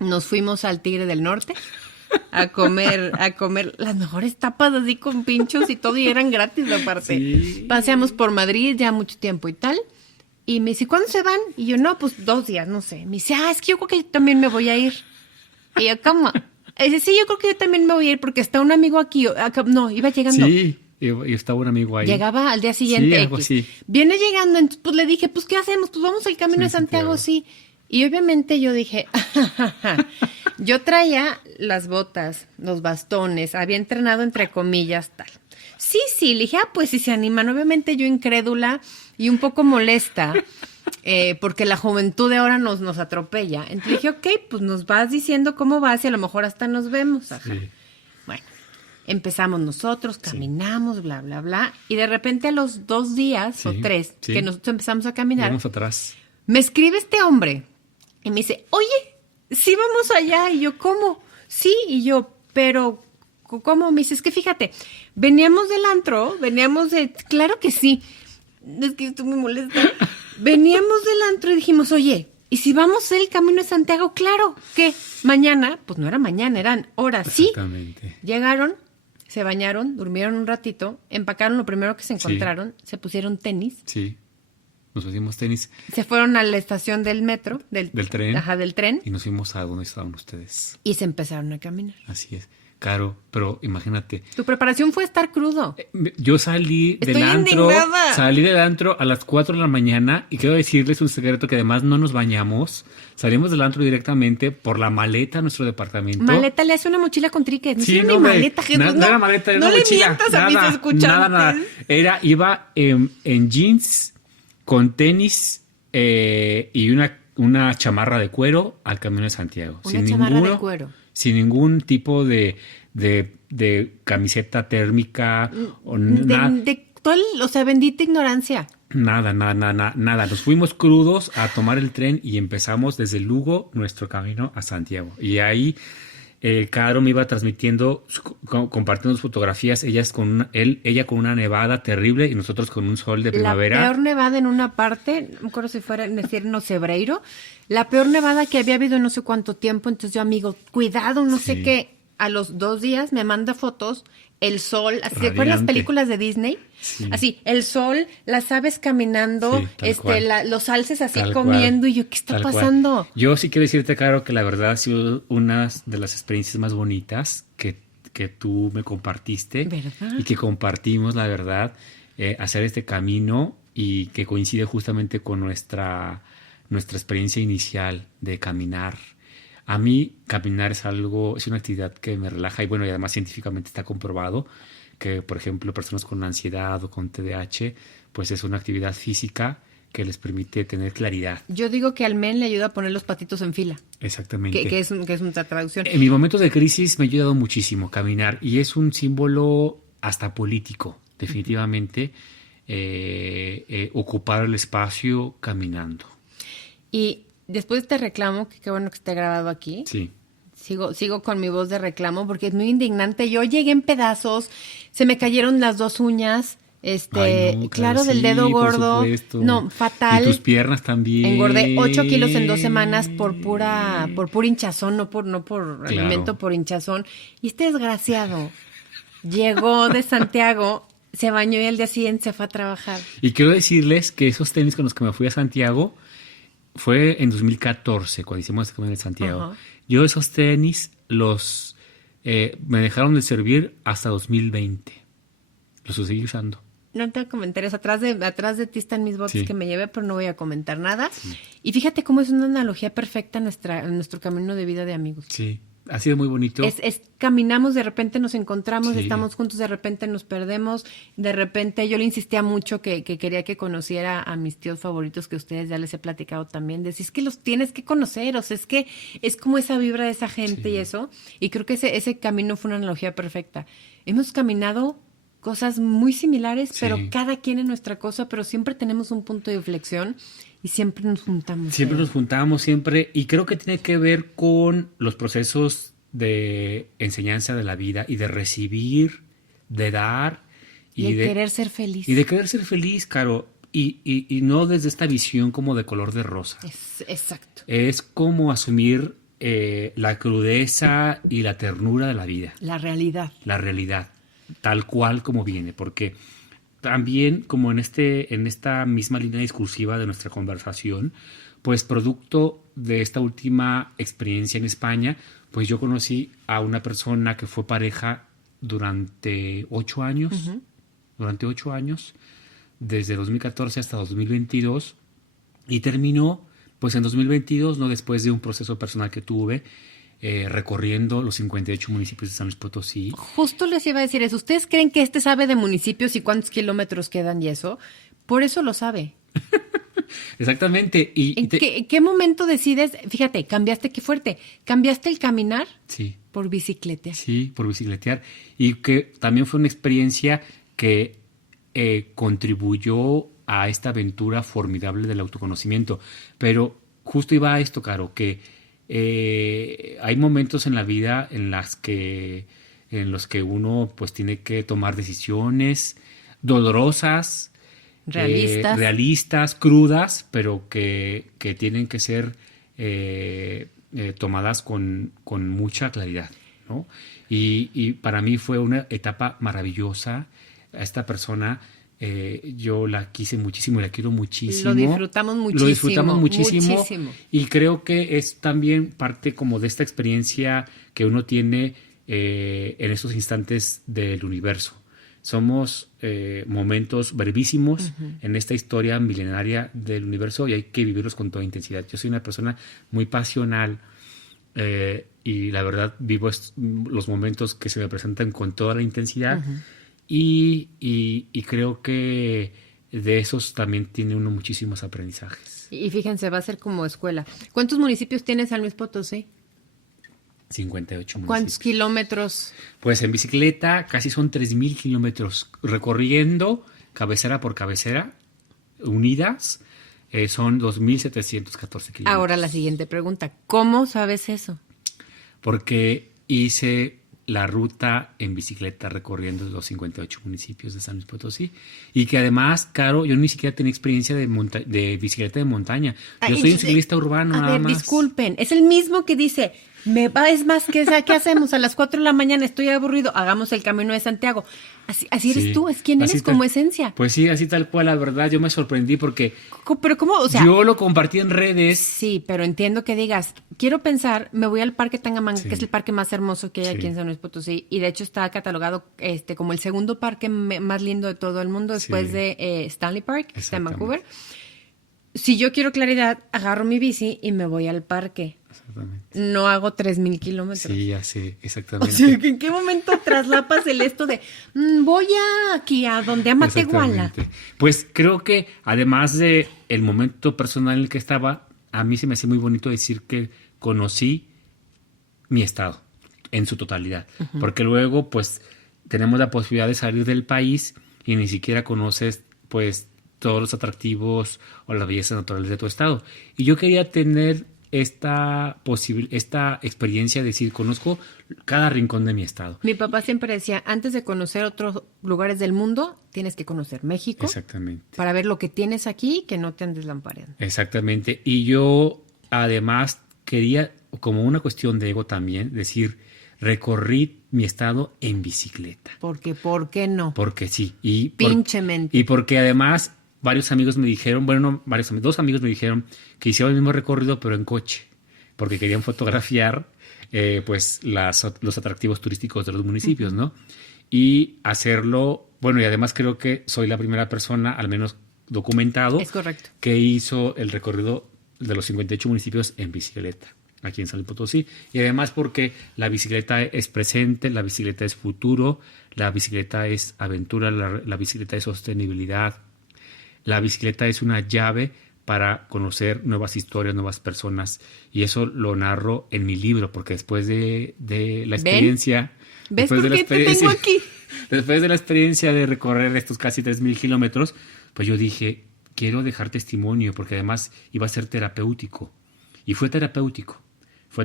Nos fuimos al Tigre del Norte a comer las mejores tapas así con pinchos y todo, y eran gratis aparte. Sí. Paseamos por Madrid ya mucho tiempo y tal. Y me dice, ¿cuándo se van? Y yo, no, pues 2 días, no sé. Me dice, es que yo creo que yo también me voy a ir. Y yo, ¿cómo? Y dice, sí, yo creo que yo también me voy a ir porque está un amigo aquí. No, iba llegando. Sí, y estaba un amigo ahí. Llegaba al día siguiente. Sí, algo así. Viene llegando, entonces pues le dije, pues ¿qué hacemos? Pues vamos al Camino de Santiago, sí. Y obviamente yo dije, yo traía las botas, los bastones, había entrenado entre comillas, tal. Sí, le dije, pues si se animan. Obviamente yo incrédula y un poco molesta, porque la juventud de ahora nos atropella. Entonces dije, ok, pues nos vas diciendo cómo vas y a lo mejor hasta nos vemos. Ajá. Sí. Bueno, Empezamos nosotros, caminamos, bla, bla, bla. Y de repente a los 2 días o 3 que nosotros empezamos a caminar, Vamos atrás. me escribe este hombre y me dice, oye, sí vamos allá. Y yo, ¿cómo? Sí, y yo, pero ¿cómo? Me dice, es que fíjate, veníamos del antro, claro que sí. Es que estoy muy molesta. Veníamos del antro y dijimos, oye, ¿y si vamos el Camino de Santiago? Claro, ¿qué? Mañana, pues no era mañana, eran horas, sí. Exactamente. Llegaron, se bañaron, durmieron un ratito, empacaron lo primero que se encontraron, se pusieron tenis, Sí. Nos pusimos tenis se fueron a la estación del metro, del tren. Ajá, del tren, Y nos fuimos a donde estaban ustedes. y se empezaron a caminar. Así es. Caro, pero imagínate. Tu preparación fue estar crudo. Yo salí Estoy del antro. indignada. Salí del antro a las 4 de la mañana. Y quiero decirles un secreto que además no nos bañamos. Salimos del antro directamente por la maleta a nuestro departamento. Maleta, le hace una mochila con triques. No Sí, es no, mi hombre, maleta, Jesús. no era maleta, era no una le mochila. mientas a mis escuchantes. Nada. Iba en jeans, con tenis y una chamarra de cuero al Camino de Santiago. Una chamarra de cuero. Sin ningún tipo de camiseta térmica o nada. O sea, bendita ignorancia. Nada. Nos fuimos crudos a tomar el tren y empezamos desde Lugo nuestro camino a Santiago. Y ahí Caro me iba transmitiendo, compartiendo sus fotografías, ella con una nevada terrible y nosotros con un sol de primavera. La peor nevada en una parte, no me acuerdo si fuera en Cebreiro, la peor nevada que había habido en no sé cuánto tiempo. Entonces yo, amigo, cuidado, no sé qué. A los 2 días me manda fotos, el sol, así, ¿te acuerdas las películas de Disney? Sí. Así, el sol, las aves caminando, Sí, tal cual. los alces así Tal comiendo, cual, y yo, ¿qué está tal cual. pasando? Yo sí quiero decirte, Caro, que la verdad ha sido una de las experiencias más bonitas que tú me compartiste. ¿Verdad? Y que compartimos, la verdad, hacer este camino y que coincide justamente con nuestra experiencia inicial de caminar. A mí caminar es una actividad que me relaja y bueno, y además científicamente está comprobado que, por ejemplo, personas con ansiedad o con TDAH, pues es una actividad física que les permite tener claridad. Yo digo que al men le ayuda a poner los patitos en fila, Exactamente. que es una traducción. En mis momentos de crisis me ha ayudado muchísimo caminar y es un símbolo hasta político, definitivamente, ocupar el espacio caminando. Y después de este reclamo, que qué bueno que esté grabado aquí. Sí. Sigo con mi voz de reclamo porque es muy indignante. Yo llegué en pedazos, se me cayeron las 2 uñas, Ay, no, claro, del sí, dedo por gordo. supuesto. No, fatal. Y tus piernas también. Engordé 8 kilos en 2 semanas por pura hinchazón, no por alimento, por hinchazón. Y este desgraciado llegó de Santiago, se bañó y al día siguiente se fue a trabajar. Y quiero decirles que esos tenis con los que me fui a Santiago fue en 2014, cuando hicimos este camino de Santiago. Ajá. Yo esos tenis me dejaron de servir hasta 2020. Los seguí usando. No tengo comentarios. Atrás de ti están mis botas Sí. que me llevé, pero no voy a comentar nada. Y fíjate cómo es una analogía perfecta a nuestro camino de vida de amigos. Sí, ha sido muy bonito. Caminamos, de repente nos encontramos, Sí. estamos juntos, de repente nos perdemos, de repente yo le insistía mucho que quería que conociera a mis tíos favoritos, que ustedes ya les he platicado también. Decís que los tienes que conocer, o sea, es que es como esa vibra de esa gente Sí. y eso. Y creo que ese camino fue una analogía perfecta. Hemos caminado cosas muy similares, Sí. pero cada quien en nuestra cosa, pero siempre tenemos un punto de inflexión y siempre nos juntamos. Siempre nos juntábamos, siempre, y creo que tiene que ver con los procesos de enseñanza de la vida y de recibir, de dar Y de querer ser feliz. Y de querer ser feliz, Caro, y no desde esta visión como de color de rosa. Exacto. Es como asumir la crudeza y la ternura de la vida, La realidad. la realidad, tal cual como viene, porque también como en esta misma línea discursiva de nuestra conversación, pues producto de esta última experiencia en España, pues yo conocí a una persona que fue pareja durante 8 años, durante 8 años, desde 2014 hasta 2022, y terminó pues en 2022, no después de un proceso personal que tuve, recorriendo los 58 municipios de San Luis Potosí. Justo les iba a decir eso. ¿Ustedes creen que sabe de municipios y cuántos kilómetros quedan y eso? Por eso lo sabe. Exactamente. ¿En qué momento decides? Fíjate, cambiaste, qué fuerte. ¿Cambiaste el caminar Sí. por bicicleta? Sí, por bicicletear. Y que también fue una experiencia que contribuyó a esta aventura formidable del autoconocimiento. Pero justo iba a esto, Caro, que hay momentos en la vida en los que uno pues tiene que tomar decisiones dolorosas, realistas, crudas, pero que tienen que ser tomadas con mucha claridad, ¿no? Y para mí fue una etapa maravillosa. A esta persona yo la quise muchísimo y la quiero muchísimo. Lo disfrutamos muchísimo. Y creo que es también parte como de esta experiencia que uno tiene en estos instantes del universo. Somos momentos brevísimos en esta historia milenaria del universo y hay que vivirlos con toda intensidad. Yo soy una persona muy pasional y la verdad vivo los momentos que se me presentan con toda la intensidad y creo que de esos también tiene uno muchísimos aprendizajes. Y fíjense, va a ser como escuela. ¿Cuántos municipios tiene San Luis Potosí? 58 municipios. ¿Cuántos kilómetros? Pues en bicicleta casi son 3,000 kilómetros recorriendo cabecera por cabecera, unidas, son 2,714 kilómetros. Ahora la siguiente pregunta, ¿cómo sabes eso? Porque hice la ruta en bicicleta recorriendo los 58 municipios de San Luis Potosí y que además, Caro, yo ni siquiera tenía experiencia de bicicleta de montaña. Yo soy un ciclista urbano nada más. Disculpen, es el mismo que dice... Es más, ¿qué hacemos? A las 4 de la mañana estoy aburrido, hagamos el Camino de Santiago. Así eres tú, es quien eres como esencia. Pues sí, así tal cual, la verdad, yo me sorprendí porque... ¿Pero cómo? O sea, yo lo compartí en redes. Sí, pero entiendo que digas, quiero pensar, me voy al Parque Tangamanga, que es el parque más hermoso que hay aquí en San Luis Potosí, y de hecho está catalogado como el segundo parque más lindo de todo el mundo, después de Stanley Park, que está en Vancouver. Si yo quiero claridad, agarro mi bici y me voy al parque. Exactamente. No hago 3,000 kilómetros. Sí, ya sé, exactamente. O sea, ¿en qué momento traslapas el esto de voy aquí a donde ama Tehuala? Pues creo que además de el momento personal en el que estaba, a mí se me hace muy bonito decir que conocí mi estado en su totalidad. Porque luego, pues, tenemos la posibilidad de salir del país y ni siquiera conoces, pues, todos los atractivos o las bellezas naturales de tu estado. Y yo quería tener esta experiencia de decir, conozco cada rincón de mi estado. Mi papá siempre decía, antes de conocer otros lugares del mundo, tienes que conocer México. Exactamente. Para ver lo que tienes aquí, que no te andes lampareando. Exactamente. Y yo, además, quería, como una cuestión de ego también, decir, recorrí mi estado en bicicleta. Porque, ¿por qué no? Porque sí. Pinchemente. Y porque además... varios amigos me dijeron, dos amigos me dijeron que hicieron el mismo recorrido pero en coche, porque querían fotografiar pues los atractivos turísticos de los municipios, ¿no? Y hacerlo, y además creo que soy la primera persona, al menos documentado, es correcto, que hizo el recorrido de los 58 municipios en bicicleta, aquí en San Luis Potosí. Y además porque la bicicleta es presente, la bicicleta es futuro, la bicicleta es aventura, la bicicleta es sostenibilidad. La bicicleta es una llave para conocer nuevas historias, nuevas personas. Y eso lo narro en mi libro, porque después de la experiencia... ¿Ves por qué te tengo aquí? Después de la experiencia de recorrer estos casi 3,000 kilómetros, pues yo dije, quiero dejar testimonio, porque además iba a ser terapéutico. Y fue terapéutico. Fue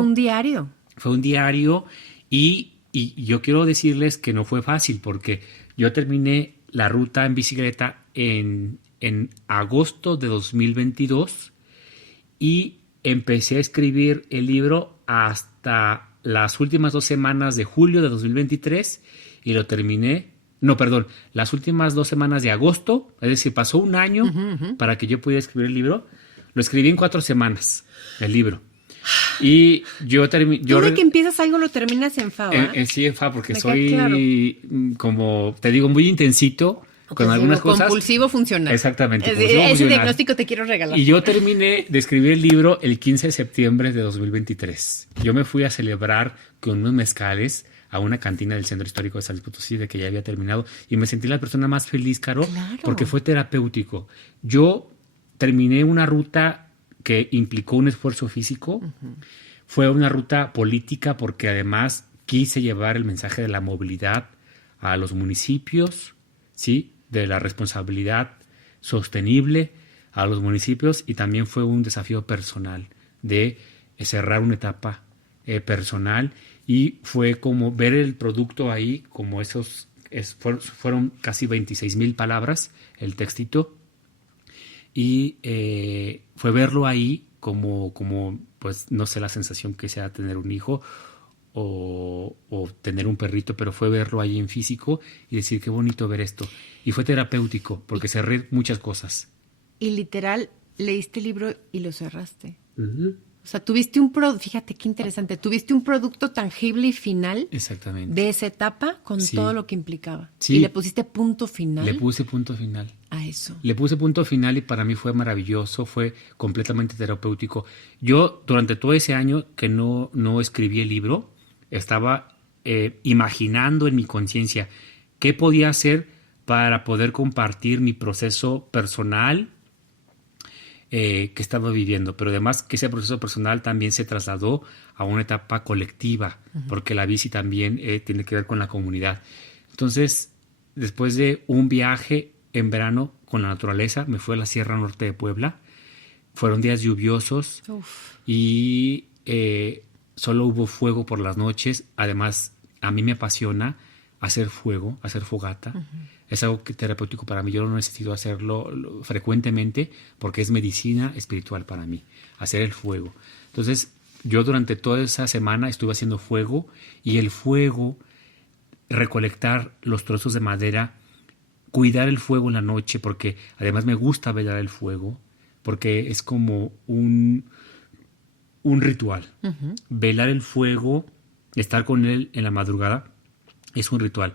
un diario. Fue un diario y yo quiero decirles que no fue fácil, porque yo terminé la ruta en bicicleta en agosto de 2022 y empecé a escribir el libro hasta las últimas 2 semanas de julio de 2023 y lo terminé, las últimas 2 semanas de agosto, es decir, pasó un año para que yo pudiera escribir el libro. Lo escribí en 4 semanas, el libro. Y yo terminé... Tú de que empiezas algo lo terminas en FA, sí, en FA, porque soy, como te digo, muy intensito con algunas cosas. Compulsivo funcional. Exactamente. Ese diagnóstico te quiero regalar. Y yo terminé de escribir el libro el 15 de septiembre de 2023. Yo me fui a celebrar con unos mezcales a una cantina del Centro Histórico de San Luis Potosí de que ya había terminado y me sentí la persona más feliz, Caro, porque fue terapéutico. Yo terminé una ruta que implicó un esfuerzo físico. Fue una ruta política porque además quise llevar el mensaje de la movilidad a los municipios, ¿sí? De la responsabilidad sostenible a los municipios, y también fue un desafío personal de cerrar una etapa personal, y fue como ver el producto ahí, como fueron casi 26,000 palabras el textito, y fue verlo ahí como, pues no sé la sensación que sea tener un hijo o tener un perrito, pero fue verlo ahí en físico y decir qué bonito ver esto. Y fue terapéutico porque cerré muchas cosas. Y literal, leíste el libro y lo cerraste. Uh-huh. O sea, tuviste fíjate qué interesante, tuviste un producto tangible y final. Exactamente. De esa etapa con Sí. todo lo que implicaba. Sí. Y le pusiste punto final Le puse punto final. a eso. Le puse punto final y para mí fue maravilloso, fue completamente terapéutico. Yo durante todo ese año que no escribí el libro, estaba imaginando en mi conciencia qué podía hacer para poder compartir mi proceso personal que estaba viviendo, pero además que ese proceso personal también se trasladó a una etapa colectiva, porque la bici también tiene que ver con la comunidad. Entonces, después de un viaje en verano con la naturaleza, me fui a la Sierra Norte de Puebla. Fueron días lluviosos. Uf. Y solo hubo fuego por las noches. Además, a mí me apasiona hacer fuego, hacer fogata. Es algo terapéutico para mí. Yo no necesito hacerlo frecuentemente porque es medicina espiritual para mí, hacer el fuego. Entonces, yo durante toda esa semana estuve haciendo fuego, y el fuego, recolectar los trozos de madera, cuidar el fuego en la noche, porque además me gusta velar el fuego, porque es como un ritual. Velar el fuego, estar con él en la madrugada, es un ritual.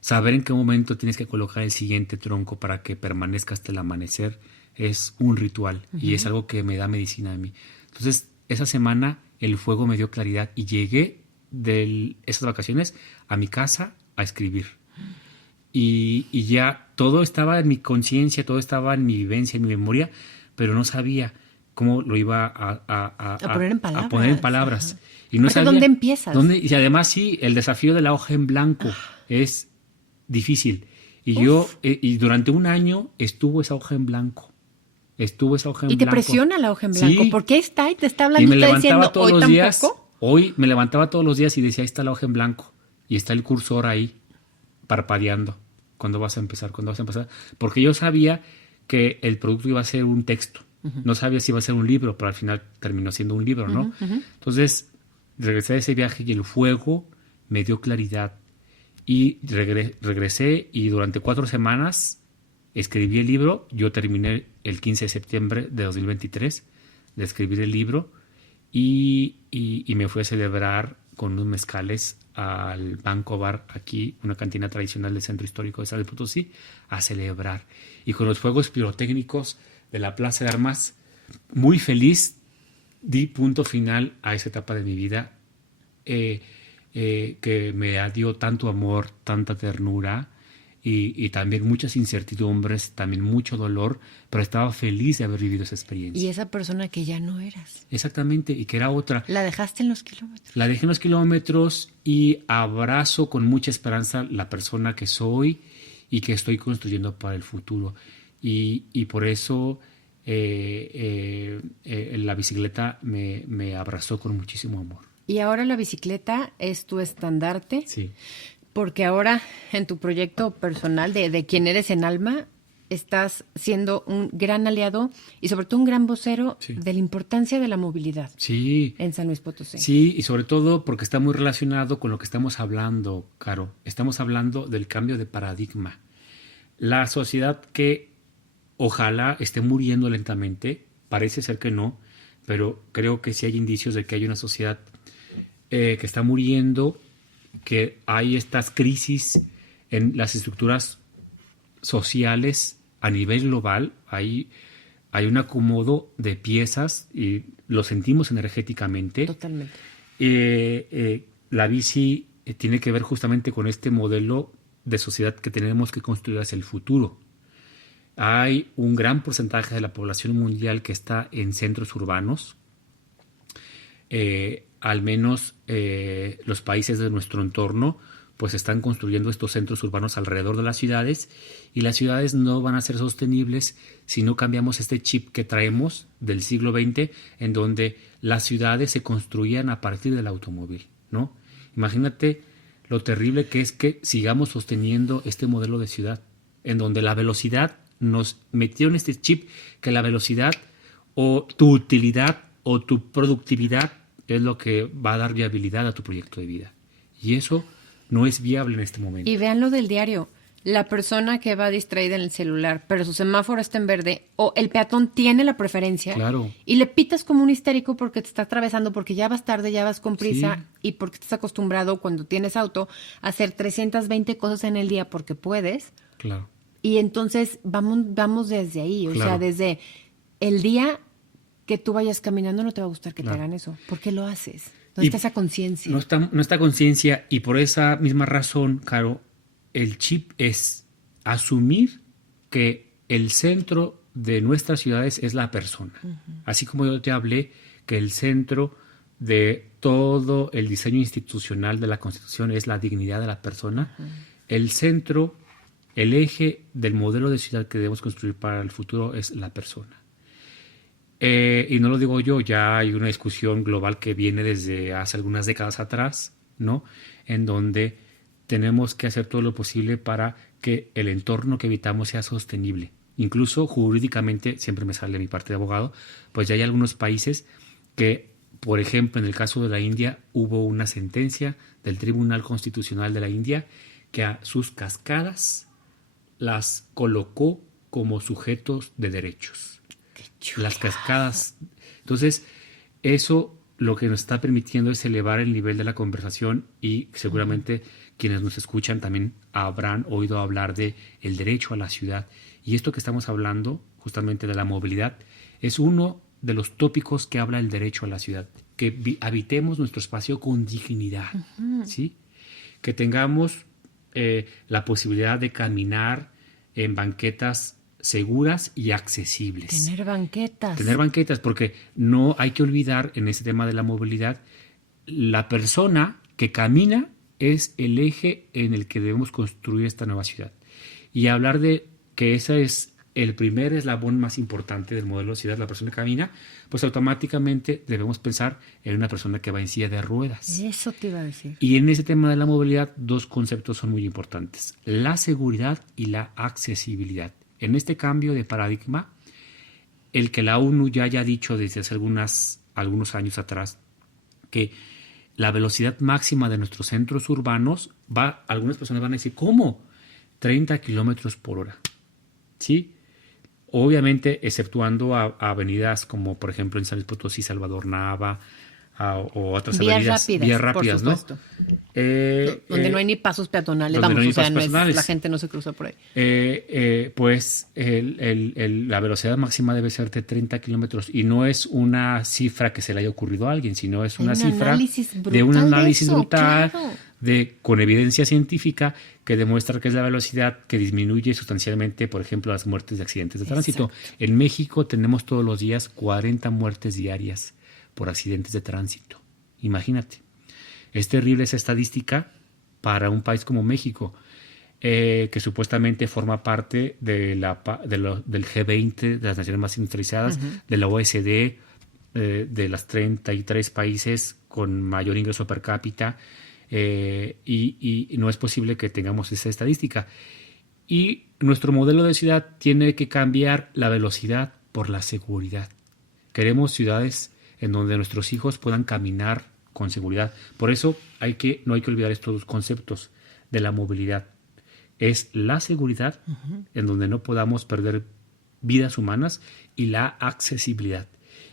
Saber en qué momento tienes que colocar el siguiente tronco para que permanezca hasta el amanecer es un ritual, y es algo que me da medicina a mí. Entonces, esa semana el fuego me dio claridad y llegué de esas vacaciones a mi casa a escribir. Y ya todo estaba en mi conciencia, todo estaba en mi vivencia, en mi memoria, pero no sabía cómo lo iba a poner en palabras. A poner en palabras. Ajá. Y no sabía ¿dónde empiezas? Y además sí, el desafío de la hoja en blanco es difícil. Y yo, y durante un año estuvo esa hoja en blanco. Y te presiona la hoja en blanco. Sí. ¿Por qué está? Y te está hablando Y me y está levantaba diciendo, todos hoy los tampoco. días. Hoy me levantaba todos los días y decía, ahí está la hoja en blanco. Y está el cursor ahí, parpadeando. ¿Cuándo vas a empezar? Porque yo sabía que el producto iba a ser un texto. No sabía si iba a ser un libro, pero al final terminó siendo un libro, ¿no? Entonces, regresé de ese viaje y el fuego me dio claridad. Y regresé y durante 4 semanas escribí el libro. Yo terminé el 15 de septiembre de 2023 de escribir el libro y me fui a celebrar con unos mezcales al Banco Bar, aquí, una cantina tradicional del Centro Histórico de San Luis Potosí, a celebrar. Y con los fuegos pirotécnicos de la Plaza de Armas, muy feliz, di punto final a esa etapa de mi vida que me dio tanto amor, tanta ternura y también muchas incertidumbres, también mucho dolor, pero estaba feliz de haber vivido esa experiencia. Y esa persona que ya no eras. Exactamente, y que era otra. La dejaste en los kilómetros. La dejé en los kilómetros y abrazo con mucha esperanza la persona que soy y que estoy construyendo para el futuro. Y por eso la bicicleta me abrazó con muchísimo amor. Y ahora la bicicleta es tu estandarte. Sí. Porque ahora en tu proyecto personal de quien eres en alma, estás siendo un gran aliado y sobre todo un gran vocero de la importancia de la movilidad en San Luis Potosí. Sí, y sobre todo porque está muy relacionado con lo que estamos hablando, Caro. Estamos hablando del cambio de paradigma. La sociedad que ojalá esté muriendo lentamente, parece ser que no, pero creo que sí hay indicios de que hay una sociedad que está muriendo, que hay estas crisis en las estructuras sociales a nivel global. Hay un acomodo de piezas y lo sentimos energéticamente. Totalmente. La bici tiene que ver justamente con este modelo de sociedad que tenemos que construir hacia el futuro. Hay un gran porcentaje de la población mundial que está en centros urbanos. Al menos los países de nuestro entorno pues están construyendo estos centros urbanos alrededor de las ciudades, y las ciudades no van a ser sostenibles si no cambiamos este chip que traemos del siglo XX, en donde las ciudades se construían a partir del automóvil, ¿no? Imagínate lo terrible que es que sigamos sosteniendo este modelo de ciudad, en donde la velocidad, nos metieron este chip que la velocidad o tu utilidad o tu productividad es lo que va a dar viabilidad a tu proyecto de vida. Y eso no es viable en este momento. Y vean lo del diario. La persona que va distraída en el celular, pero su semáforo está en verde, o el peatón tiene la preferencia, Claro. y le pitas como un histérico porque te está atravesando, porque ya vas tarde, ya vas con prisa, Sí. y porque estás acostumbrado cuando tienes auto a hacer 320 cosas en el día porque puedes. Claro. Y entonces vamos desde ahí, o Claro. sea, desde el día que tú vayas caminando no te va a gustar que Claro. te hagan eso. ¿Por qué lo haces? ¿Dónde Y está esa conciencia? No está conciencia, y por esa misma razón, Caro, el chip es asumir que el centro de nuestras ciudades es la persona. Así como yo te hablé que el centro de todo el diseño institucional de la Constitución es la dignidad de la persona, el centro, el eje del modelo de ciudad que debemos construir para el futuro es la persona. Y no lo digo yo, ya hay una discusión global que viene desde hace algunas décadas atrás, ¿no? En donde tenemos que hacer todo lo posible para que el entorno que habitamos sea sostenible. Incluso jurídicamente, siempre me sale mi parte de abogado, pues ya hay algunos países que, por ejemplo, en el caso de la India, hubo una sentencia del Tribunal Constitucional de la India que a sus cascadas las colocó como sujetos de derechos. Las cascadas. Entonces, eso lo que nos está permitiendo es elevar el nivel de la conversación, y seguramente quienes nos escuchan también habrán oído hablar de el derecho a la ciudad. Y esto que estamos hablando, justamente de la movilidad, es uno de los tópicos que habla el derecho a la ciudad. Que habitemos nuestro espacio con dignidad, ¿sí? Que tengamos la posibilidad de caminar en banquetas seguras y accesibles. Tener banquetas. Tener banquetas, porque no hay que olvidar en ese tema de la movilidad, la persona que camina es el eje en el que debemos construir esta nueva ciudad. Y hablar de que ese es el primer eslabón más importante del modelo de ciudad, la persona que camina, pues automáticamente debemos pensar en una persona que va en silla de ruedas. Eso te iba a decir. Y en ese tema de la movilidad, dos conceptos son muy importantes: la seguridad y la accesibilidad. En este cambio de paradigma, el que la ONU ya haya dicho desde hace algunos años atrás que la velocidad máxima de nuestros centros urbanos algunas personas van a decir, ¿cómo? 30 kilómetros por hora. ¿Sí? Obviamente, exceptuando a avenidas como, por ejemplo, en San Luis Potosí, Salvador Nava, o otras avenidas. Vías rápidas, por ¿no? supuesto. Donde no hay ni pasos peatonales. donde Vamos, no hay o sea, pasos no es- peatonales. la gente no se cruza por ahí. Pues la velocidad máxima debe ser de 30 kilómetros, y no es una cifra que se le haya ocurrido a alguien, sino es Hay una un cifra análisis brutal de un análisis de eso, brutal, claro. con evidencia científica que demuestra que es la velocidad que disminuye sustancialmente, por ejemplo, las muertes de accidentes de tránsito. En México tenemos todos los días 40 muertes diarias por accidentes de tránsito. Imagínate. Es terrible esa estadística para un país como México, que supuestamente forma parte del G20, de las naciones más industrializadas, de la OSD, de las 33 países con mayor ingreso per cápita, y no es posible que tengamos esa estadística. Y nuestro modelo de ciudad tiene que cambiar la velocidad por la seguridad. Queremos ciudades en donde nuestros hijos puedan caminar con seguridad. Por eso no hay que olvidar estos dos conceptos de la movilidad. Es la seguridad, en donde no podamos perder vidas humanas, y la accesibilidad.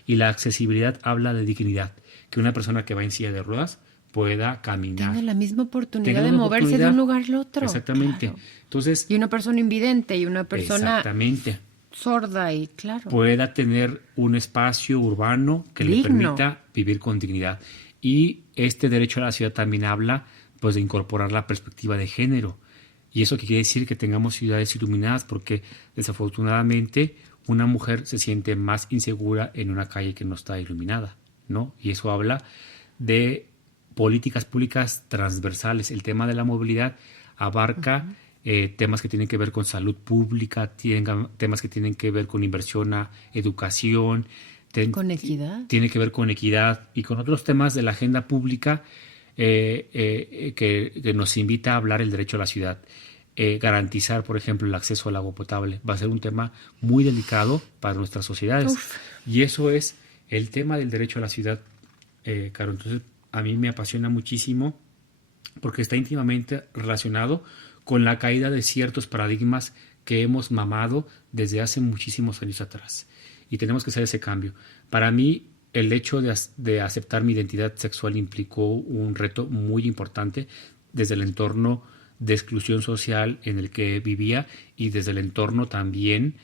Y la accesibilidad habla de dignidad, que una persona que va en silla de ruedas pueda caminar. Tiene la misma oportunidad Tenga de una moverse de oportunidad. un lugar al otro. Exactamente. Claro. Entonces, Y una persona invidente y una persona exactamente, sorda y claro. pueda tener un espacio urbano que le Digno. permita vivir con dignidad. Y este derecho a la ciudad también habla, pues, de incorporar la perspectiva de género. Y eso que quiere decir que tengamos ciudades iluminadas, porque desafortunadamente una mujer se siente más insegura en una calle que no está iluminada, ¿no? Y eso habla de políticas públicas transversales. El tema de la movilidad abarca temas que tienen que ver con salud pública, temas que tienen que ver con inversión a educación, ¿Con equidad? tiene que ver con equidad y con otros temas de la agenda pública que nos invita a hablar el derecho a la ciudad. Garantizar, por ejemplo, el acceso al agua potable va a ser un tema muy delicado para nuestras sociedades. Uf. Y eso es el tema del derecho a la ciudad, Caro. Entonces, a mí me apasiona muchísimo porque está íntimamente relacionado con la caída de ciertos paradigmas que hemos mamado desde hace muchísimos años atrás. Y tenemos que hacer ese cambio. Para mí, el hecho de aceptar mi identidad sexual implicó un reto muy importante desde el entorno de exclusión social en el que vivía y desde el entorno también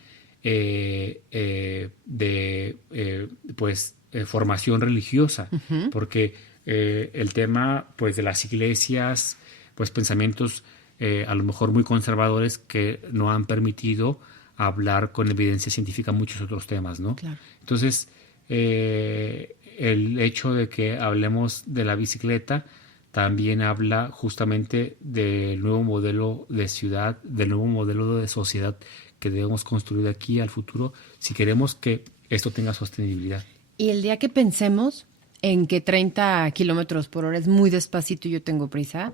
formación religiosa, porque el tema pues de las iglesias, pues pensamientos a lo mejor muy conservadores que no han permitido hablar con evidencia científica muchos otros temas, ¿no? Claro. Entonces, el hecho de que hablemos de la bicicleta también habla justamente del nuevo modelo de ciudad, del nuevo modelo de sociedad que debemos construir de aquí al futuro si queremos que esto tenga sostenibilidad. Y el día que pensemos en que 30 kilómetros por hora es muy despacito y yo tengo prisa,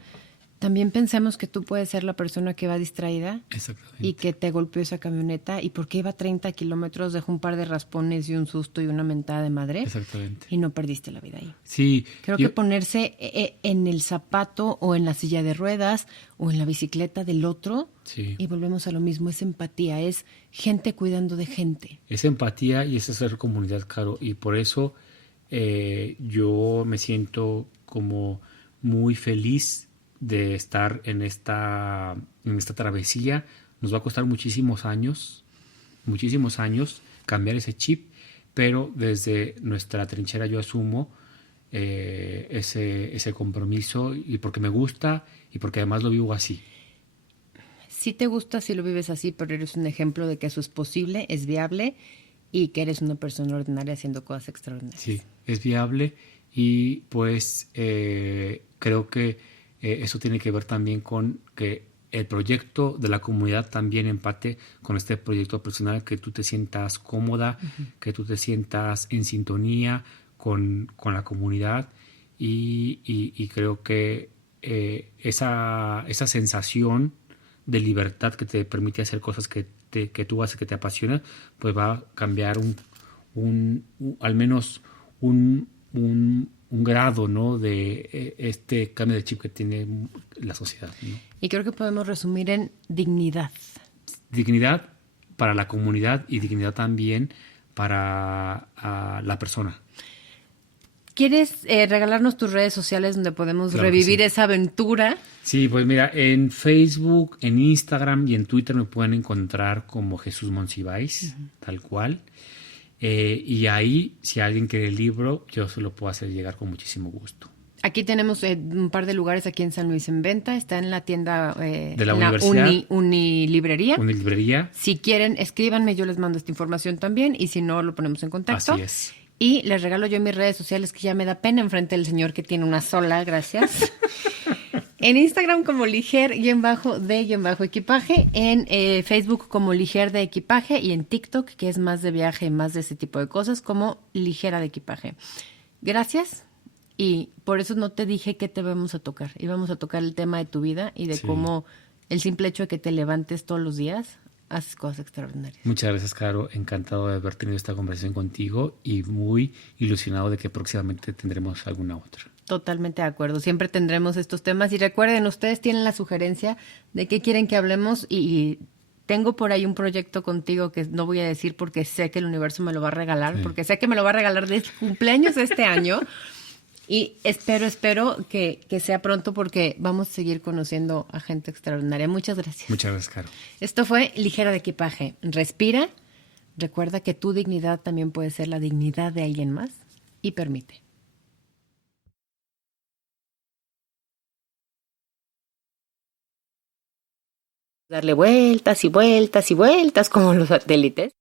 también pensemos que tú puedes ser la persona que va distraída Exactamente. y que te golpeó esa camioneta y porque iba a 30 kilómetros dejó un par de raspones y un susto y una mentada de madre. Exactamente. Y no perdiste la vida ahí. Sí. Creo que ponerse en el zapato o en la silla de ruedas o en la bicicleta del otro, Sí. y volvemos a lo mismo, es empatía, es gente cuidando de gente. Es empatía y es hacer comunidad, Caro. Y por eso yo me siento como muy feliz de estar en esta travesía. Nos va a costar muchísimos años cambiar ese chip, pero desde nuestra trinchera yo asumo ese compromiso y porque me gusta y porque además lo vivo así. Sí te gusta, sí lo vives así, pero eres un ejemplo de que eso es posible, es viable y que eres una persona ordinaria haciendo cosas extraordinarias. Sí, es viable y pues creo que eso tiene que ver también con que el proyecto de la comunidad también empate con este proyecto personal, que tú te sientas cómoda, que tú te sientas en sintonía con la comunidad y creo que esa sensación de libertad que te permite hacer cosas que tú haces que te apasionan, pues va a cambiar al menos un grado, ¿no? De este cambio de chip que tiene la sociedad, ¿no? Y creo que podemos resumir en dignidad. Dignidad para la comunidad y dignidad también para la persona. ¿Quieres regalarnos tus redes sociales donde podemos Claro que revivir sí. esa aventura? Sí, pues mira, en Facebook, en Instagram y en Twitter me pueden encontrar como Jesús Monsiváis, tal cual. Y ahí, si alguien quiere el libro, yo se lo puedo hacer llegar con muchísimo gusto. Aquí tenemos un par de lugares aquí en San Luis en venta. Está en la tienda De la en la universidad. Unilibrería. Una librería. Si quieren, escríbanme, yo les mando esta información también. Y si no, lo ponemos en contacto. Así es. Y les regalo yo mis redes sociales, que ya me da pena enfrente del señor que tiene una sola, gracias. En Instagram como liger_de_equipaje, en Facebook como liger de equipaje y en TikTok, que es más de viaje y más de ese tipo de cosas, como ligera de equipaje. Gracias. Y por eso no te dije qué te vamos a tocar. Íbamos a tocar el tema de tu vida y de Sí. cómo el simple hecho de que te levantes todos los días haces cosas extraordinarias. Muchas gracias, Caro. Encantado de haber tenido esta conversación contigo y muy ilusionado de que próximamente tendremos alguna otra. Totalmente de acuerdo. Siempre tendremos estos temas. Y recuerden, ustedes tienen la sugerencia de qué quieren que hablemos y tengo por ahí un proyecto contigo que no voy a decir porque sé que el universo me lo va a regalar, Sí. porque sé que me lo va a regalar de cumpleaños de este año. Y espero que sea pronto porque vamos a seguir conociendo a gente extraordinaria. Muchas gracias. Muchas gracias, Caro. Esto fue Ligera de Equipaje. Respira. Recuerda que tu dignidad también puede ser la dignidad de alguien más y permite. Darle vueltas y vueltas y vueltas como los satélites.